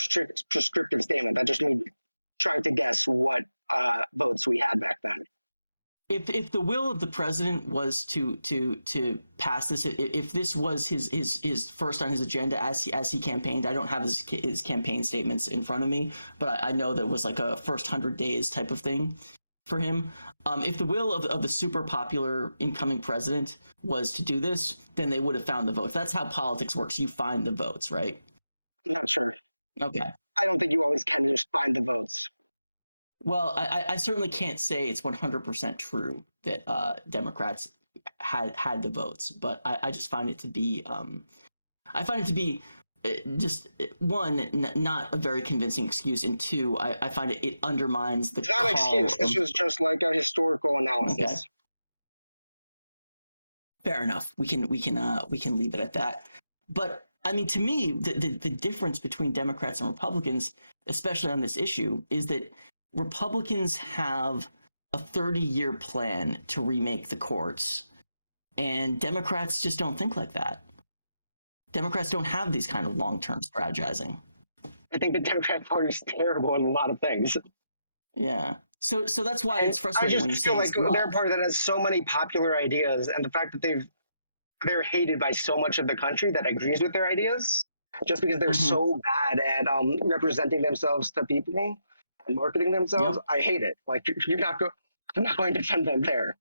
prescriptive statement. That's just me trying to guess what votes we had back then. If the will of the president was to pass this, if this was his first on his agenda as he campaigned, I don't have his campaign statements in front of me, but I know that it was like a first 100 days type of thing for him. If the will of the super popular incoming president was to do this, then they would have found the votes. That's how politics works. You find the votes, right? I'm not sure. Okay. I don't think you always can just find the votes. Well, I certainly can't say it's 100% true that Democrats had the votes, but I just find it to be just one, not a very convincing excuse, and two, I find it undermines the. It's not an excuse. This was just like a historical analysis. Okay. Fair enough. We can leave it at that. But I mean, to me, the difference between Democrats and Republicans, especially on this issue, is that Republicans have a 30-year plan to remake the courts, and Democrats just don't think like that. Democrats don't have these kind of long-term strategizing. I think the Democrat Party is terrible in a lot of things. Yeah. So that's why it's frustrating when you say like they're a party that has so many popular ideas, and the fact that they're hated by so much of the country that agrees with their ideas, just because they're so bad at representing themselves to people and marketing themselves. Yep. I hate it. Like I'm not going to defend them there.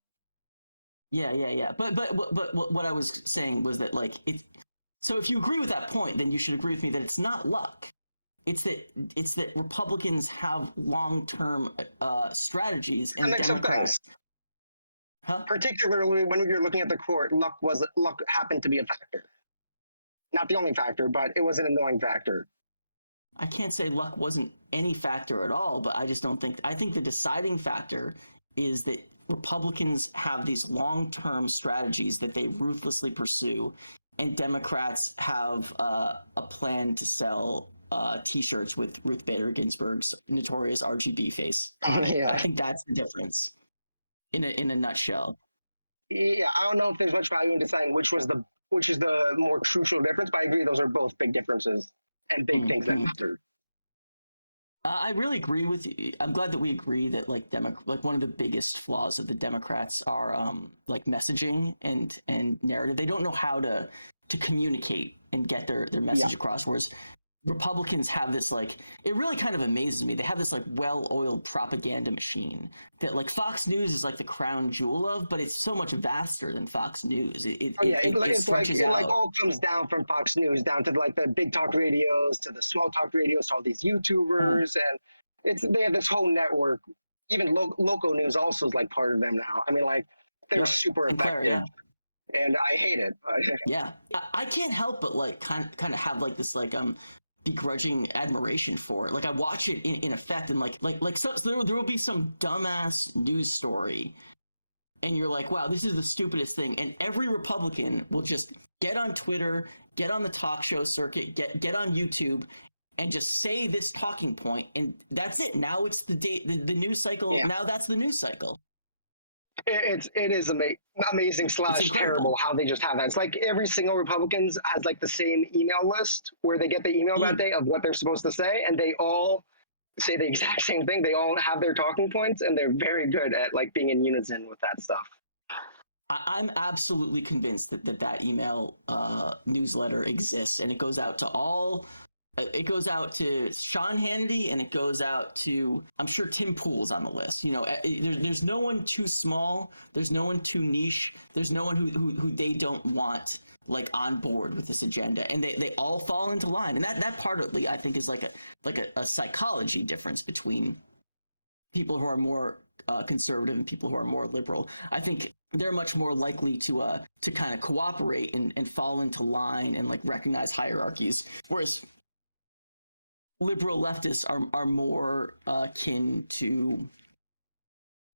Yeah. But what I was saying was that, like, so if you agree with that point, then you should agree with me that it's not luck. It's that Republicans have long-term strategies, and Democrats. Huh? Particularly when you're looking at the court, luck happened to be a factor. Not the only factor, but it was an annoying factor. I can't say luck wasn't any factor at all, but I just don't think. I think the deciding factor is that Republicans have these long-term strategies that they ruthlessly pursue, and Democrats have a plan to sell T-shirts with Ruth Bader Ginsburg's notorious RGB face on it. I think that's the difference in a nutshell. Yeah, I don't know if there's much value in deciding which is the more crucial difference, but I agree those are both big differences and big things that matter. I really agree with you. I'm glad that we agree that like one of the biggest flaws of the Democrats are like messaging and narrative. They don't know how to communicate and get their message across, whereas Republicans have this, like, it really kind of amazes me. They have this like well-oiled propaganda machine that, like, Fox News is like the crown jewel of, but it's so much vaster than Fox News. It all comes down from Fox News down to like the big talk radios, to the small talk radios, to all these YouTubers, and they have this whole network. Even local news also is like part of them now. I mean, like, they're super effective. And I hate it. Yeah, I can't help but like kind of have like this like begrudging admiration for it. Like I watch it in effect, and so there will be some dumbass news story, and you're like, wow, this is the stupidest thing. And every Republican will just get on Twitter, get on the talk show circuit, get on YouTube, and just say this talking point, and that's it. Now it's the news cycle. Yeah. Now that's the news cycle. It is amazing It's slash incredible. terrible how they just have that. It's like every single Republicans has like the same email list where they get the email that day of what they're supposed to say, and they all say the exact same thing. They all have their talking points, and they're very good at like being in unison with that stuff. I'm absolutely convinced that email newsletter exists, and it goes out to all. It goes out to Sean Hannity, and it goes out to, I'm sure Tim Pool's on the list. You know, there's no one too small. There's no one too niche. There's no one who they don't want like on board with this agenda, and they all fall into line. And that partly I think is like a psychology difference between people who are more conservative and people who are more liberal. I think they're much more likely to kind of cooperate and fall into line and like recognize hierarchies, whereas liberal leftists are more akin to,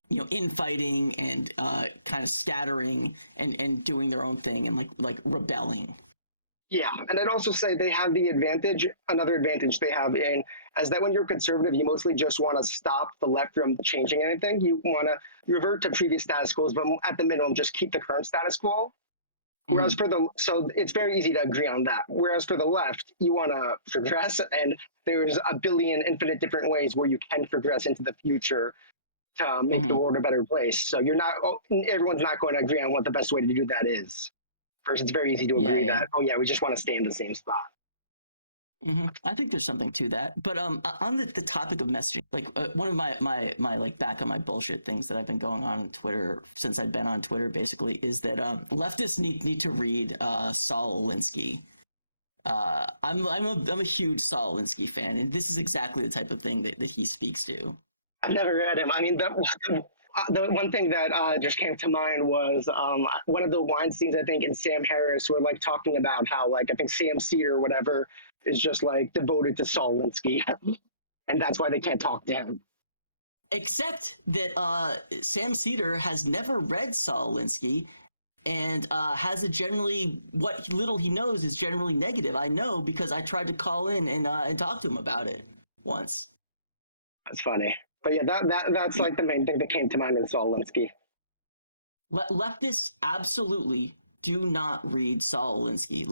you know, infighting and kind of scattering and doing their own thing and like rebelling. Yeah, and I'd also say they have the advantage, another advantage they have in, as that when you're conservative, you mostly just want to stop the left from changing anything. You want to revert to previous status quo, but at the minimum, just keep the current status quo. Whereas so it's very easy to agree on that. Whereas for the left, you want to progress, and there's a billion infinite different ways where you can progress into the future to make the world a better place. So everyone's not going to agree on what the best way to do that is. First, it's very easy to agree that, oh yeah, we just want to stay in the same spot. I think there's something to that. But on the topic of messaging, like one of my like back on my bullshit things that I've been going on Twitter since I've been on Twitter basically is that leftists need to read Saul Alinsky. I'm a huge Saul Alinsky fan, and this is exactly the type of thing that he speaks to. I've never read him. I mean, the one thing that just came to mind was one of the Weinsteins, I think, and Sam Harris were like talking about how, like, I think Sam Cedar or whatever is just like devoted to Saul Alinsky, and that's why they can't talk to him. Except that Sam Cedar has never read Saul Alinsky, and has a generally, what little he knows is generally negative. I know because I tried to call in and talk to him about it once. That's funny. But yeah, that's like the main thing that came to mind with Saul Alinsky. Leftists absolutely do not read Saul Alinsky.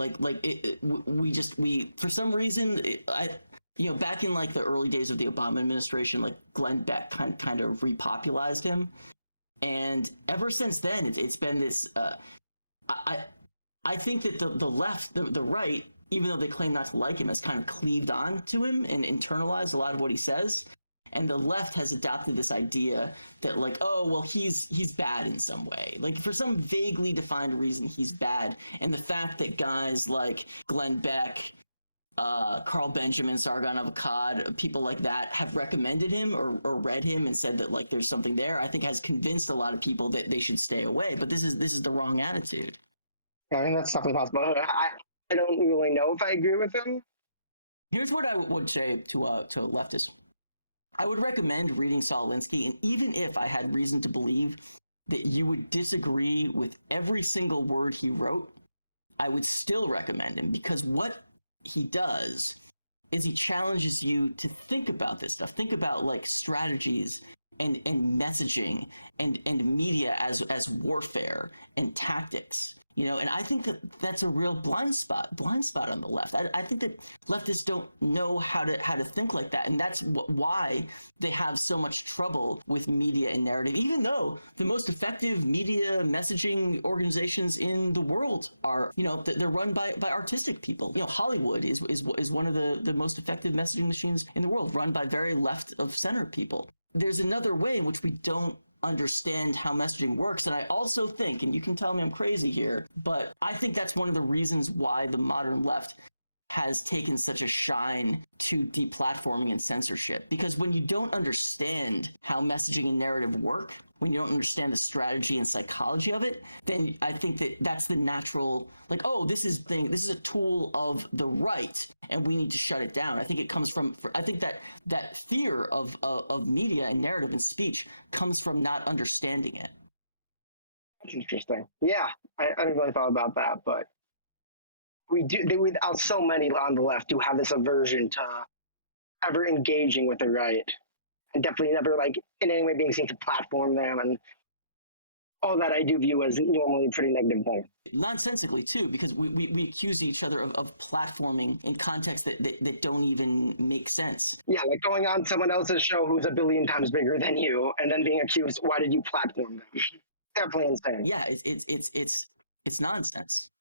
We for some reason, back in like the early days of the Obama administration, like Glenn Beck kind of repopularized him, and ever since then, it's been this. I think that the left, the right, even though they claim not to like him, has kind of cleaved on to him and internalized a lot of what he says. And the left has adopted this idea that, like, oh, well, he's bad in some way. Like, for some vaguely defined reason, he's bad. And the fact that guys like Glenn Beck, Carl Benjamin, Sargon of Akkad, people like that have recommended him or read him and said that, like, there's something there, I think has convinced a lot of people that they should stay away. But this is the wrong attitude. Yeah, I think that's definitely possible. I don't really know if I agree with him. Here's what I would say to leftists. I would recommend reading Saul Alinsky, and even if I had reason to believe that you would disagree with every single word he wrote, I would still recommend him, because what he does is he challenges you to think about this stuff. Think about like strategies and messaging and media as warfare and tactics. And I think that's a real blind spot on the left. I think that leftists don't know how to think like that, and that's why they have so much trouble with media and narrative. Even though the most effective media messaging organizations in the world are, they're run by artistic people. Hollywood is one of the most effective messaging machines in the world, run by very left of center people. There's another way in which we don't understand how messaging works. And I also think, and you can tell me I'm crazy here, but I think that's one of the reasons why the modern left has taken such a shine to deplatforming and censorship. Because when you don't understand how messaging and narrative work, when you don't understand the strategy and psychology of it, then I think that's the natural, like, oh, this is a tool of the right, and we need to shut it down. I think it comes from, I think that fear of media and narrative and speech comes from not understanding it. That's interesting. Yeah, I didn't really thought about that, but so many on the left do have this aversion to ever engaging with the right, and definitely never like in any way being seen to platform them, and all that I do view as normally a pretty negative thing. Nonsensically too, because we accuse each other of platforming in contexts that don't even make sense. Yeah, like going on someone else's show who's a billion times bigger than you, and then being accused, why did you platform them? Definitely insane. Yeah, it's nonsense.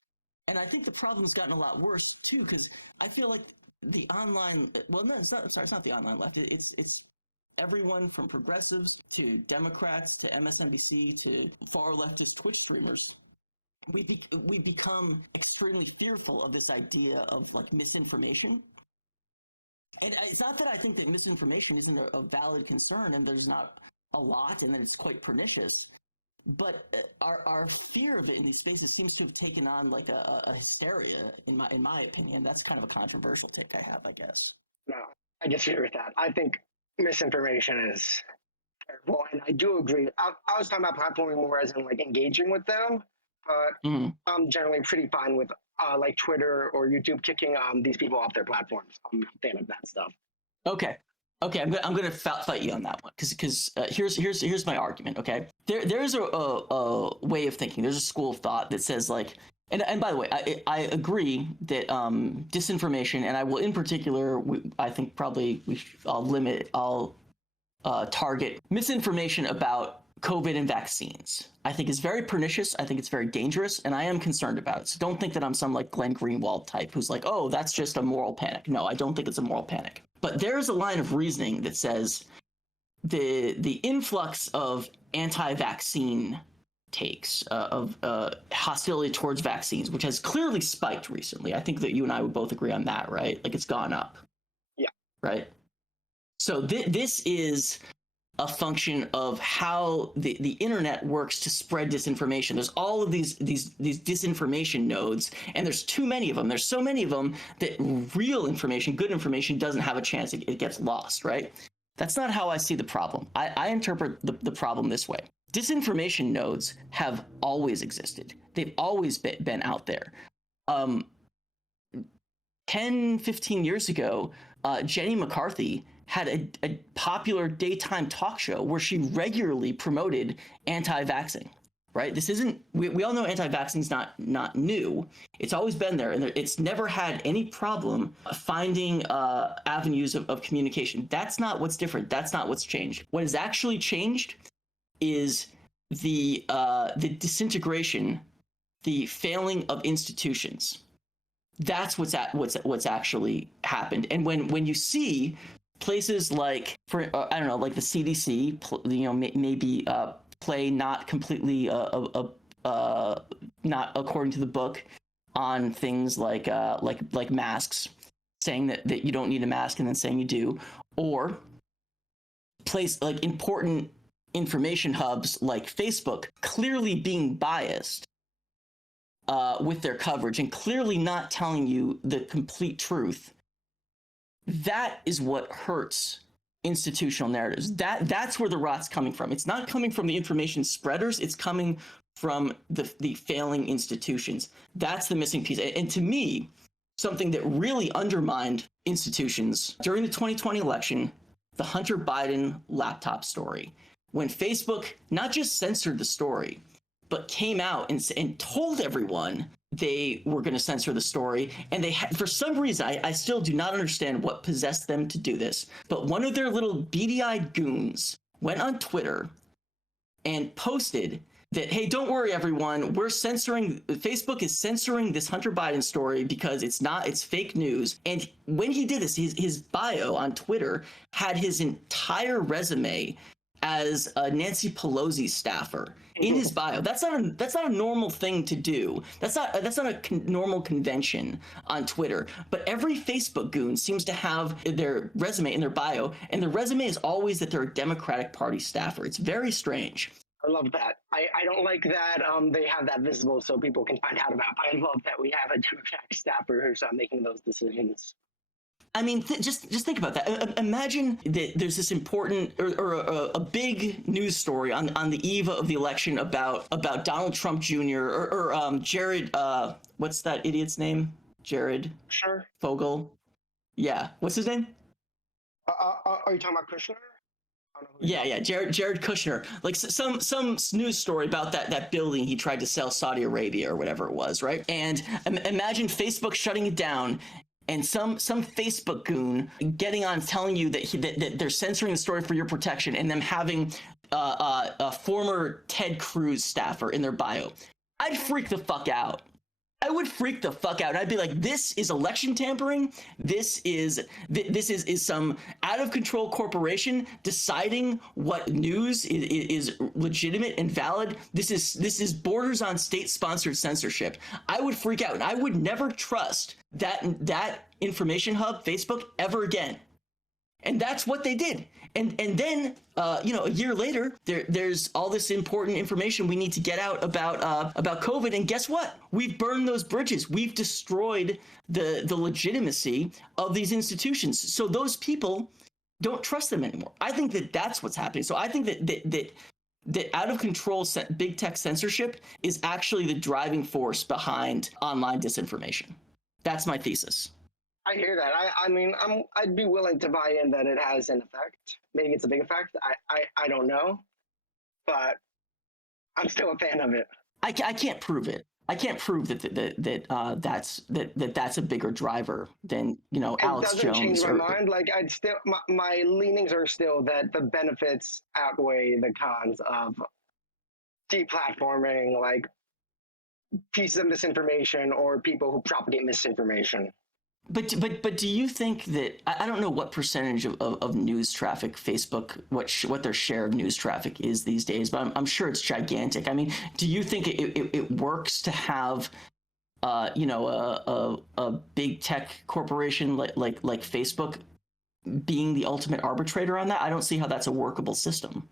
And I think the problem's gotten a lot worse too, because I feel like the online, well, no, it's not. I'm sorry, it's not the online left. It's everyone from progressives to Democrats to MSNBC to far leftist Twitch streamers. We've become extremely fearful of this idea of like misinformation. And it's not that I think that misinformation isn't a valid concern, and there's not a lot, and that it's quite pernicious. But our fear of it in these spaces seems to have taken on like a hysteria, in my opinion. That's kind of a controversial take I have, I guess. No, I disagree with that. I think misinformation is terrible, and I do agree. I was talking about platforming more as in like engaging with them, but I'm generally pretty fine with like Twitter or YouTube kicking these people off their platforms. I'm a fan of that stuff. Okay. I'm gonna fight you on that one because here's my argument. Okay, there's a way of thinking. There's a school of thought that says like, and by the way, I agree that disinformation, and I will in particular, I think probably I'll target misinformation about COVID and vaccines. I think is very pernicious. I think it's very dangerous, and I am concerned about it. So don't think that I'm some like Glenn Greenwald type who's like, oh, that's just a moral panic. No, I don't think it's a moral panic. But there's a line of reasoning that says the influx of anti-vaccine takes of hostility towards vaccines, which has clearly spiked recently. I think that you and I would both agree on that, right? Like it's gone up. Yeah. Right. So this is a function of how the internet works to spread disinformation. There's all of these disinformation nodes, and there's too many of them. There's so many of them that real information, good information, doesn't have a chance. It gets lost, right? That's not how I see the problem. I interpret the problem this way. Disinformation nodes have always existed. They've always been out there. 10, 15 years ago, Jenny McCarthy had a popular daytime talk show where she regularly promoted anti-vaxxing, right? This isn't, we all know anti-vaxxing is not new. It's always been there, and it's never had any problem finding avenues of communication. That's not what's different. That's not what's changed. What has actually changed is the disintegration, the failing of institutions. That's what's actually happened. And when you see places like, for I don't know, like the CDC, maybe play not completely not according to the book on things like masks, saying that you don't need a mask and then saying you do, or place like important information hubs like Facebook clearly being biased with their coverage and clearly not telling you the complete truth. That is what hurts institutional narratives. That's where the rot's coming from. It's not coming from the information spreaders. It's coming from the failing institutions. That's the missing piece. And to me, something that really undermined institutions during the 2020 election, the Hunter Biden laptop story, when Facebook not just censored the story, but came out and told everyone they were going to censor the story. And they had, for some reason, I still do not understand what possessed them to do this, but one of their little beady-eyed goons went on Twitter and posted that, hey, don't worry, everyone, Facebook is censoring this Hunter Biden story because it's fake news. And when he did this, his bio on Twitter had his entire resume as a Nancy Pelosi staffer in his bio. That's not a normal thing to do. That's not a normal convention on Twitter. But every Facebook goon seems to have their resume in their bio, and their resume is always that they're a Democratic Party staffer. It's very strange. I love that. I don't like that they have that visible so people can find out about. But I love that we have a Democratic staffer who's making those decisions. I mean, just think about that. Imagine that there's this important or a big news story on the eve of the election about Donald Trump Jr. or Jared. What's that idiot's name? Jared. Sure. Fogle. Yeah. What's his name? Are you talking about Kushner? I don't know who you're Yeah, talking yeah, Jared Kushner, like some news story about that building he tried to sell Saudi Arabia or whatever it was, right? And imagine Facebook shutting it down, and some Facebook goon getting on telling you that they're censoring the story for your protection, and them having a former Ted Cruz staffer in their bio. I'd freak the fuck out. I would freak the fuck out. I'd be like, "This is election tampering. This is some out of control corporation deciding what news is legitimate and valid. This is borders on state sponsored censorship." I would freak out, and I would never trust that information hub, Facebook, ever again. And that's what they did. And then a year later, there's all this important information we need to get out about COVID. And guess what? We've burned those bridges. We've destroyed the legitimacy of these institutions. So those people don't trust them anymore. I think that's what's happening. So I think that out of control big tech censorship is actually the driving force behind online disinformation. That's my thesis. I hear that. I mean, I'd be willing to buy in that it has an effect. Maybe it's a big effect. I don't know, but I'm still a fan of it. I can't prove it. I can't prove that's a bigger driver than It Alex doesn't change Jones my mind. Like I'd still, my leanings are still that the benefits outweigh the cons of deplatforming, like pieces of misinformation or people who propagate misinformation. But do you think that I don't know what percentage of news traffic Facebook what their share of news traffic is these days, but I'm sure it's gigantic. I mean, do you think it works to have a big tech corporation like Facebook being the ultimate arbitrator on that? I don't see how that's a workable system.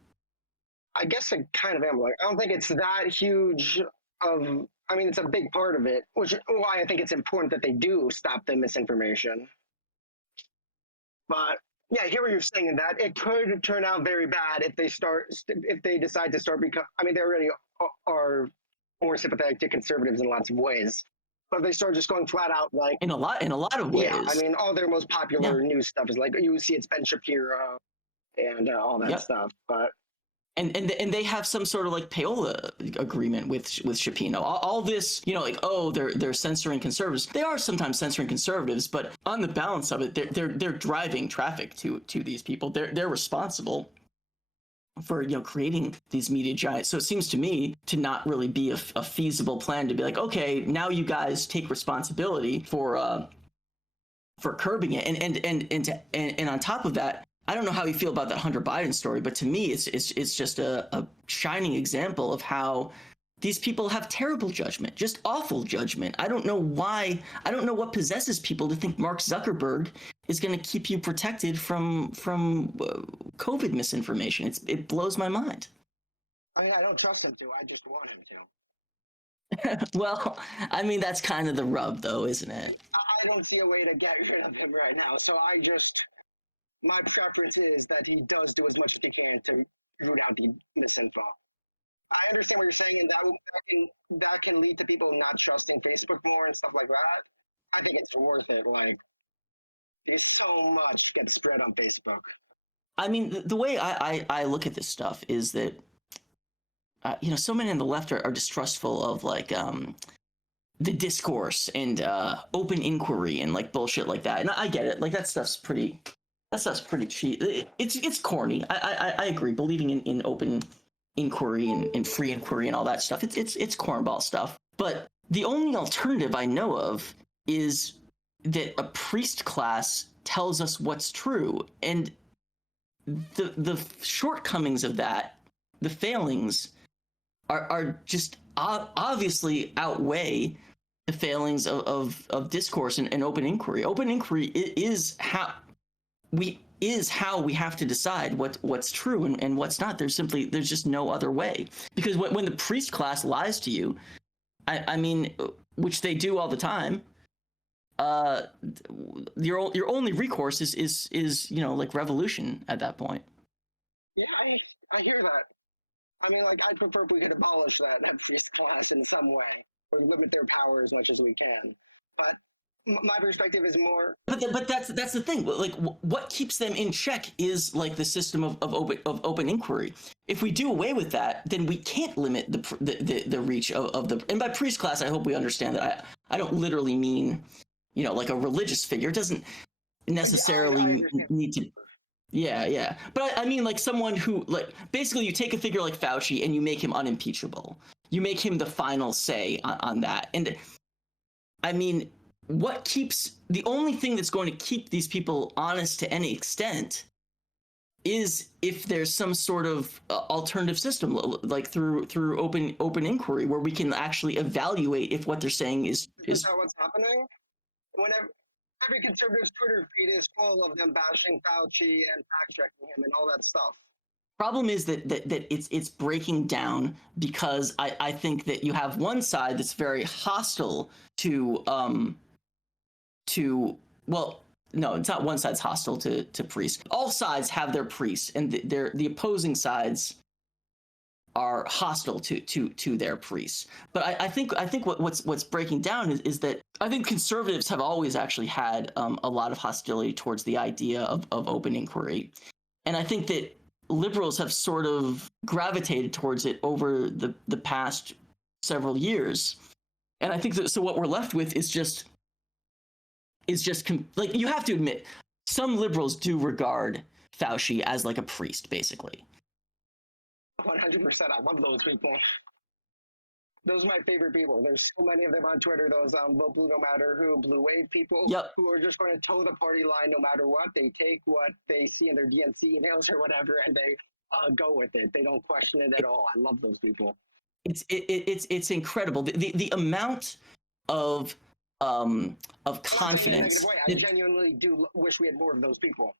I guess I kind of am. Like, I don't think it's that huge of. I mean, it's a big part of it, which is why I think it's important that they do stop the misinformation. But yeah, I hear what you're saying in that it could turn out very bad if they decide to start become. I mean, they already are more sympathetic to conservatives in lots of ways, but if they start just going flat out like In a lot of yeah, I ways. mean, all their most Yeah. popular news stuff is like you see it's Ben Shapiro and all that Yep. stuff, but. And they have some sort of like payola agreement with Shapino. All this, like, oh, they're censoring conservatives. They are sometimes censoring conservatives, but on the balance of it, they're driving traffic to these people. They're responsible for creating these media giants. So it seems to me to not really be a feasible plan to be like, okay, now you guys take responsibility for curbing it, and on top of that, I don't know how you feel about that Hunter Biden story, but to me, it's just a shining example of how these people have terrible judgment, just awful judgment. I don't know why. I don't know what possesses people to think Mark Zuckerberg is going to keep you protected from COVID misinformation. It blows my mind. I mean, I don't trust him to. I just want him to. Well, I mean that's kind of the rub, though, isn't it? I don't see a way to get rid of him right now. So my preference is that he does do as much as he can to root out the misinfo. I understand what you're saying, and that can lead to people not trusting Facebook more and stuff like that. I think it's worth it. Like, because so much gets spread on Facebook. I mean, the way I look at this stuff is that so many on the left are distrustful of like the discourse and open inquiry and like bullshit like that. And I get it. Like that stuff's pretty cheap. It's corny. I agree. Believing in open inquiry and free inquiry and all that stuff. It's cornball stuff. But the only alternative I know of is that a priest class tells us what's true, and the shortcomings of that, the failings, are just obviously outweigh the failings of discourse and open inquiry. Open inquiry is how we have to decide what's true and what's not. There's just no other way. Because when the priest class lies to you, I mean, which they do all the time, your only recourse is like revolution at that point. Yeah, I hear that. I mean, like, I'd prefer if we could abolish that priest class in some way or limit their power as much as we can. But my perspective is more. But that's the thing. Like, what keeps them in check is like the system of open inquiry. If we do away with that, then we can't limit the reach of the. And by priest class, I hope we understand that I don't literally mean, like a religious figure. It doesn't necessarily I understand. need to. Yeah, yeah. But I mean, like someone who, like, basically you take a figure like Fauci and you make him unimpeachable. You make him the final say on that. And I mean, the only thing that's going to keep these people honest to any extent is if there's some sort of alternative system, like through open inquiry, where we can actually evaluate if what they're saying is. Isn't that what's happening? Whenever every conservative's Twitter feed is full of them bashing Fauci and fact checking him and all that stuff. Problem is that it's breaking down because I think that you have one side that's very hostile to well, no, it's not one side's hostile to priests. All sides have their priests, and the opposing sides are hostile to their priests. But I think what's breaking down is that I think conservatives have always actually had a lot of hostility towards the idea of open inquiry, and I think that liberals have sort of gravitated towards it over the past several years. And I think that, so what we're left with is just like, you have to admit, some liberals do regard Fauci as like a priest, basically. 100%. I love those people. Those are my favorite people. There's so many of them on Twitter, those vote blue no matter who, blue wave people, Yep. who are just going to toe the party line no matter what. They take what they see in their DNC emails or whatever, and they go with it. They don't question it at all. I love those people. It's incredible. The amount of confidence. I'm not saying it in a negative way. I genuinely do wish we had more of those people.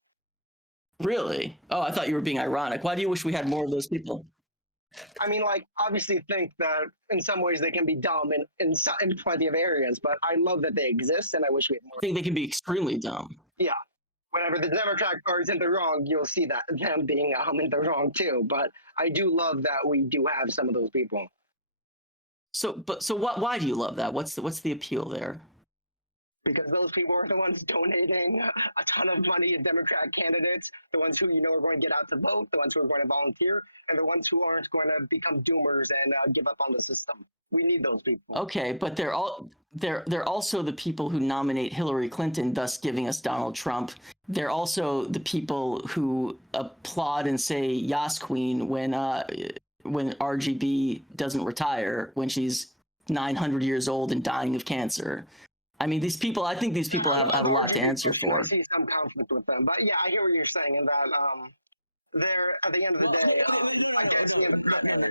Really? Oh, I thought you were being ironic. Why do you wish we had more of those people? I mean, like, obviously think that in some ways they can be dumb in plenty of areas, but I love that they exist, and I wish we had more. I think they can be extremely dumb. Yeah. Whenever the Democrat Party's in the wrong, you'll see that them being in the wrong too. But I do love that we do have some of those people. So why do you love that? What's the appeal there? Because those people are the ones donating a ton of money to Democrat candidates, the ones who are going to get out to vote, the ones who are going to volunteer, and the ones who aren't going to become doomers and give up on the system. We need those people. Okay, but they're also the people who nominate Hillary Clinton, thus giving us Donald Trump. They're also the people who applaud and say "Yas Queen" when RGB doesn't retire, when she's 900 years old and dying of cancer. I mean, I think these people have a lot to answer for. I see some conflict with them, but yeah, I hear what you're saying in that they're at the end of the day.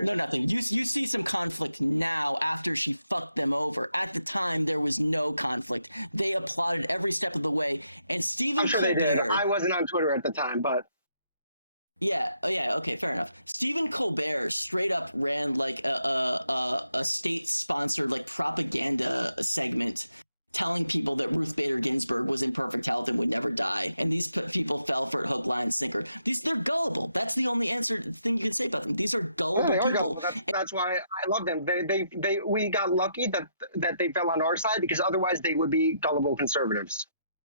No, nothing. You see some conflict now after she fucked them over. At the time, there was no conflict. They applauded every step of the way, and Stephen Colbert. I wasn't on Twitter at the time, but. Yeah. Okay. Fair enough. Stephen Colbert straight up ran like a state-sponsored like propaganda segment, telling people that Ruth Bader Ginsburg was in perfect health and would never die, and these people fell for it hook, line, sinker. They're gullible. That's the only thing you can say about them. These are gullible people. Gullible. That's why I love them. We got lucky that they fell on our side, because otherwise they would be gullible conservatives.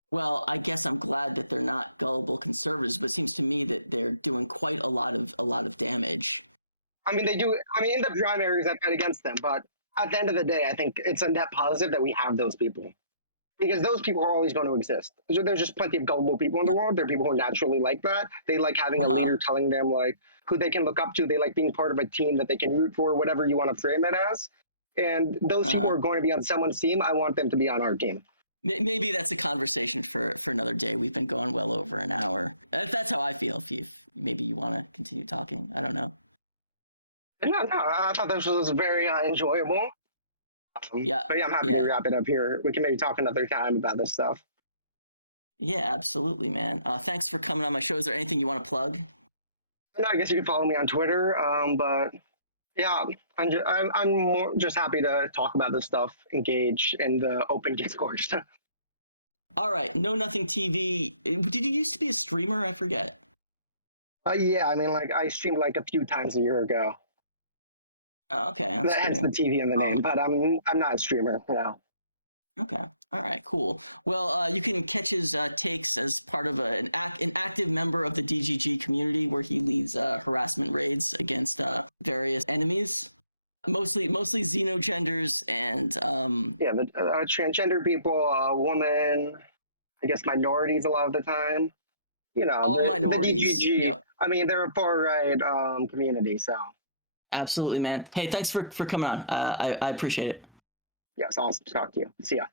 Well, I guess I'm glad that they're not gullible conservatives, but it seems to me that they're doing quite a lot of damage. I mean, they do. I mean, in the primaries, I fight against them, but at the end of the day, I think it's a net positive that we have those people, because those people are always going to exist. So there's just plenty of gullible people in the world. There are people who are naturally like that. They like having a leader telling them like who they can look up to. They like being part of a team that they can root for, whatever you want to frame it as. And those people are going to be on someone's team. I want them to be on our team. Maybe that's a conversation for another day. We've been going well over an hour. That's how I feel. If maybe you want to continue talking, I don't know. No, I thought this was very enjoyable. Yeah. But yeah, I'm happy to wrap it up here. We can maybe talk another time about this stuff. Yeah, absolutely, man. Thanks for coming on my show. Is there anything you want to plug? No, I guess you can follow me on Twitter. But yeah, I'm more just happy to talk about this stuff, engage in the open discourse. All right, KnowNothingTV. Did you used to be a streamer? I forget. Yeah, I mean, like I streamed like a few times a year ago. Oh, okay. Hence the TV in the name, but I'm not a streamer now. Okay. All right, cool. Well, you can catch his takes as part of an active member of the DGG community, where he leads harassment raids against various enemies, mostly xenogenders and Yeah, the transgender people, women, I guess minorities a lot of the time. You know, all the minorities. DGG. Yep, I mean, they're a far right community. So absolutely, man. Hey, thanks for coming on. I appreciate it. yes, awesome to talk to you. See ya.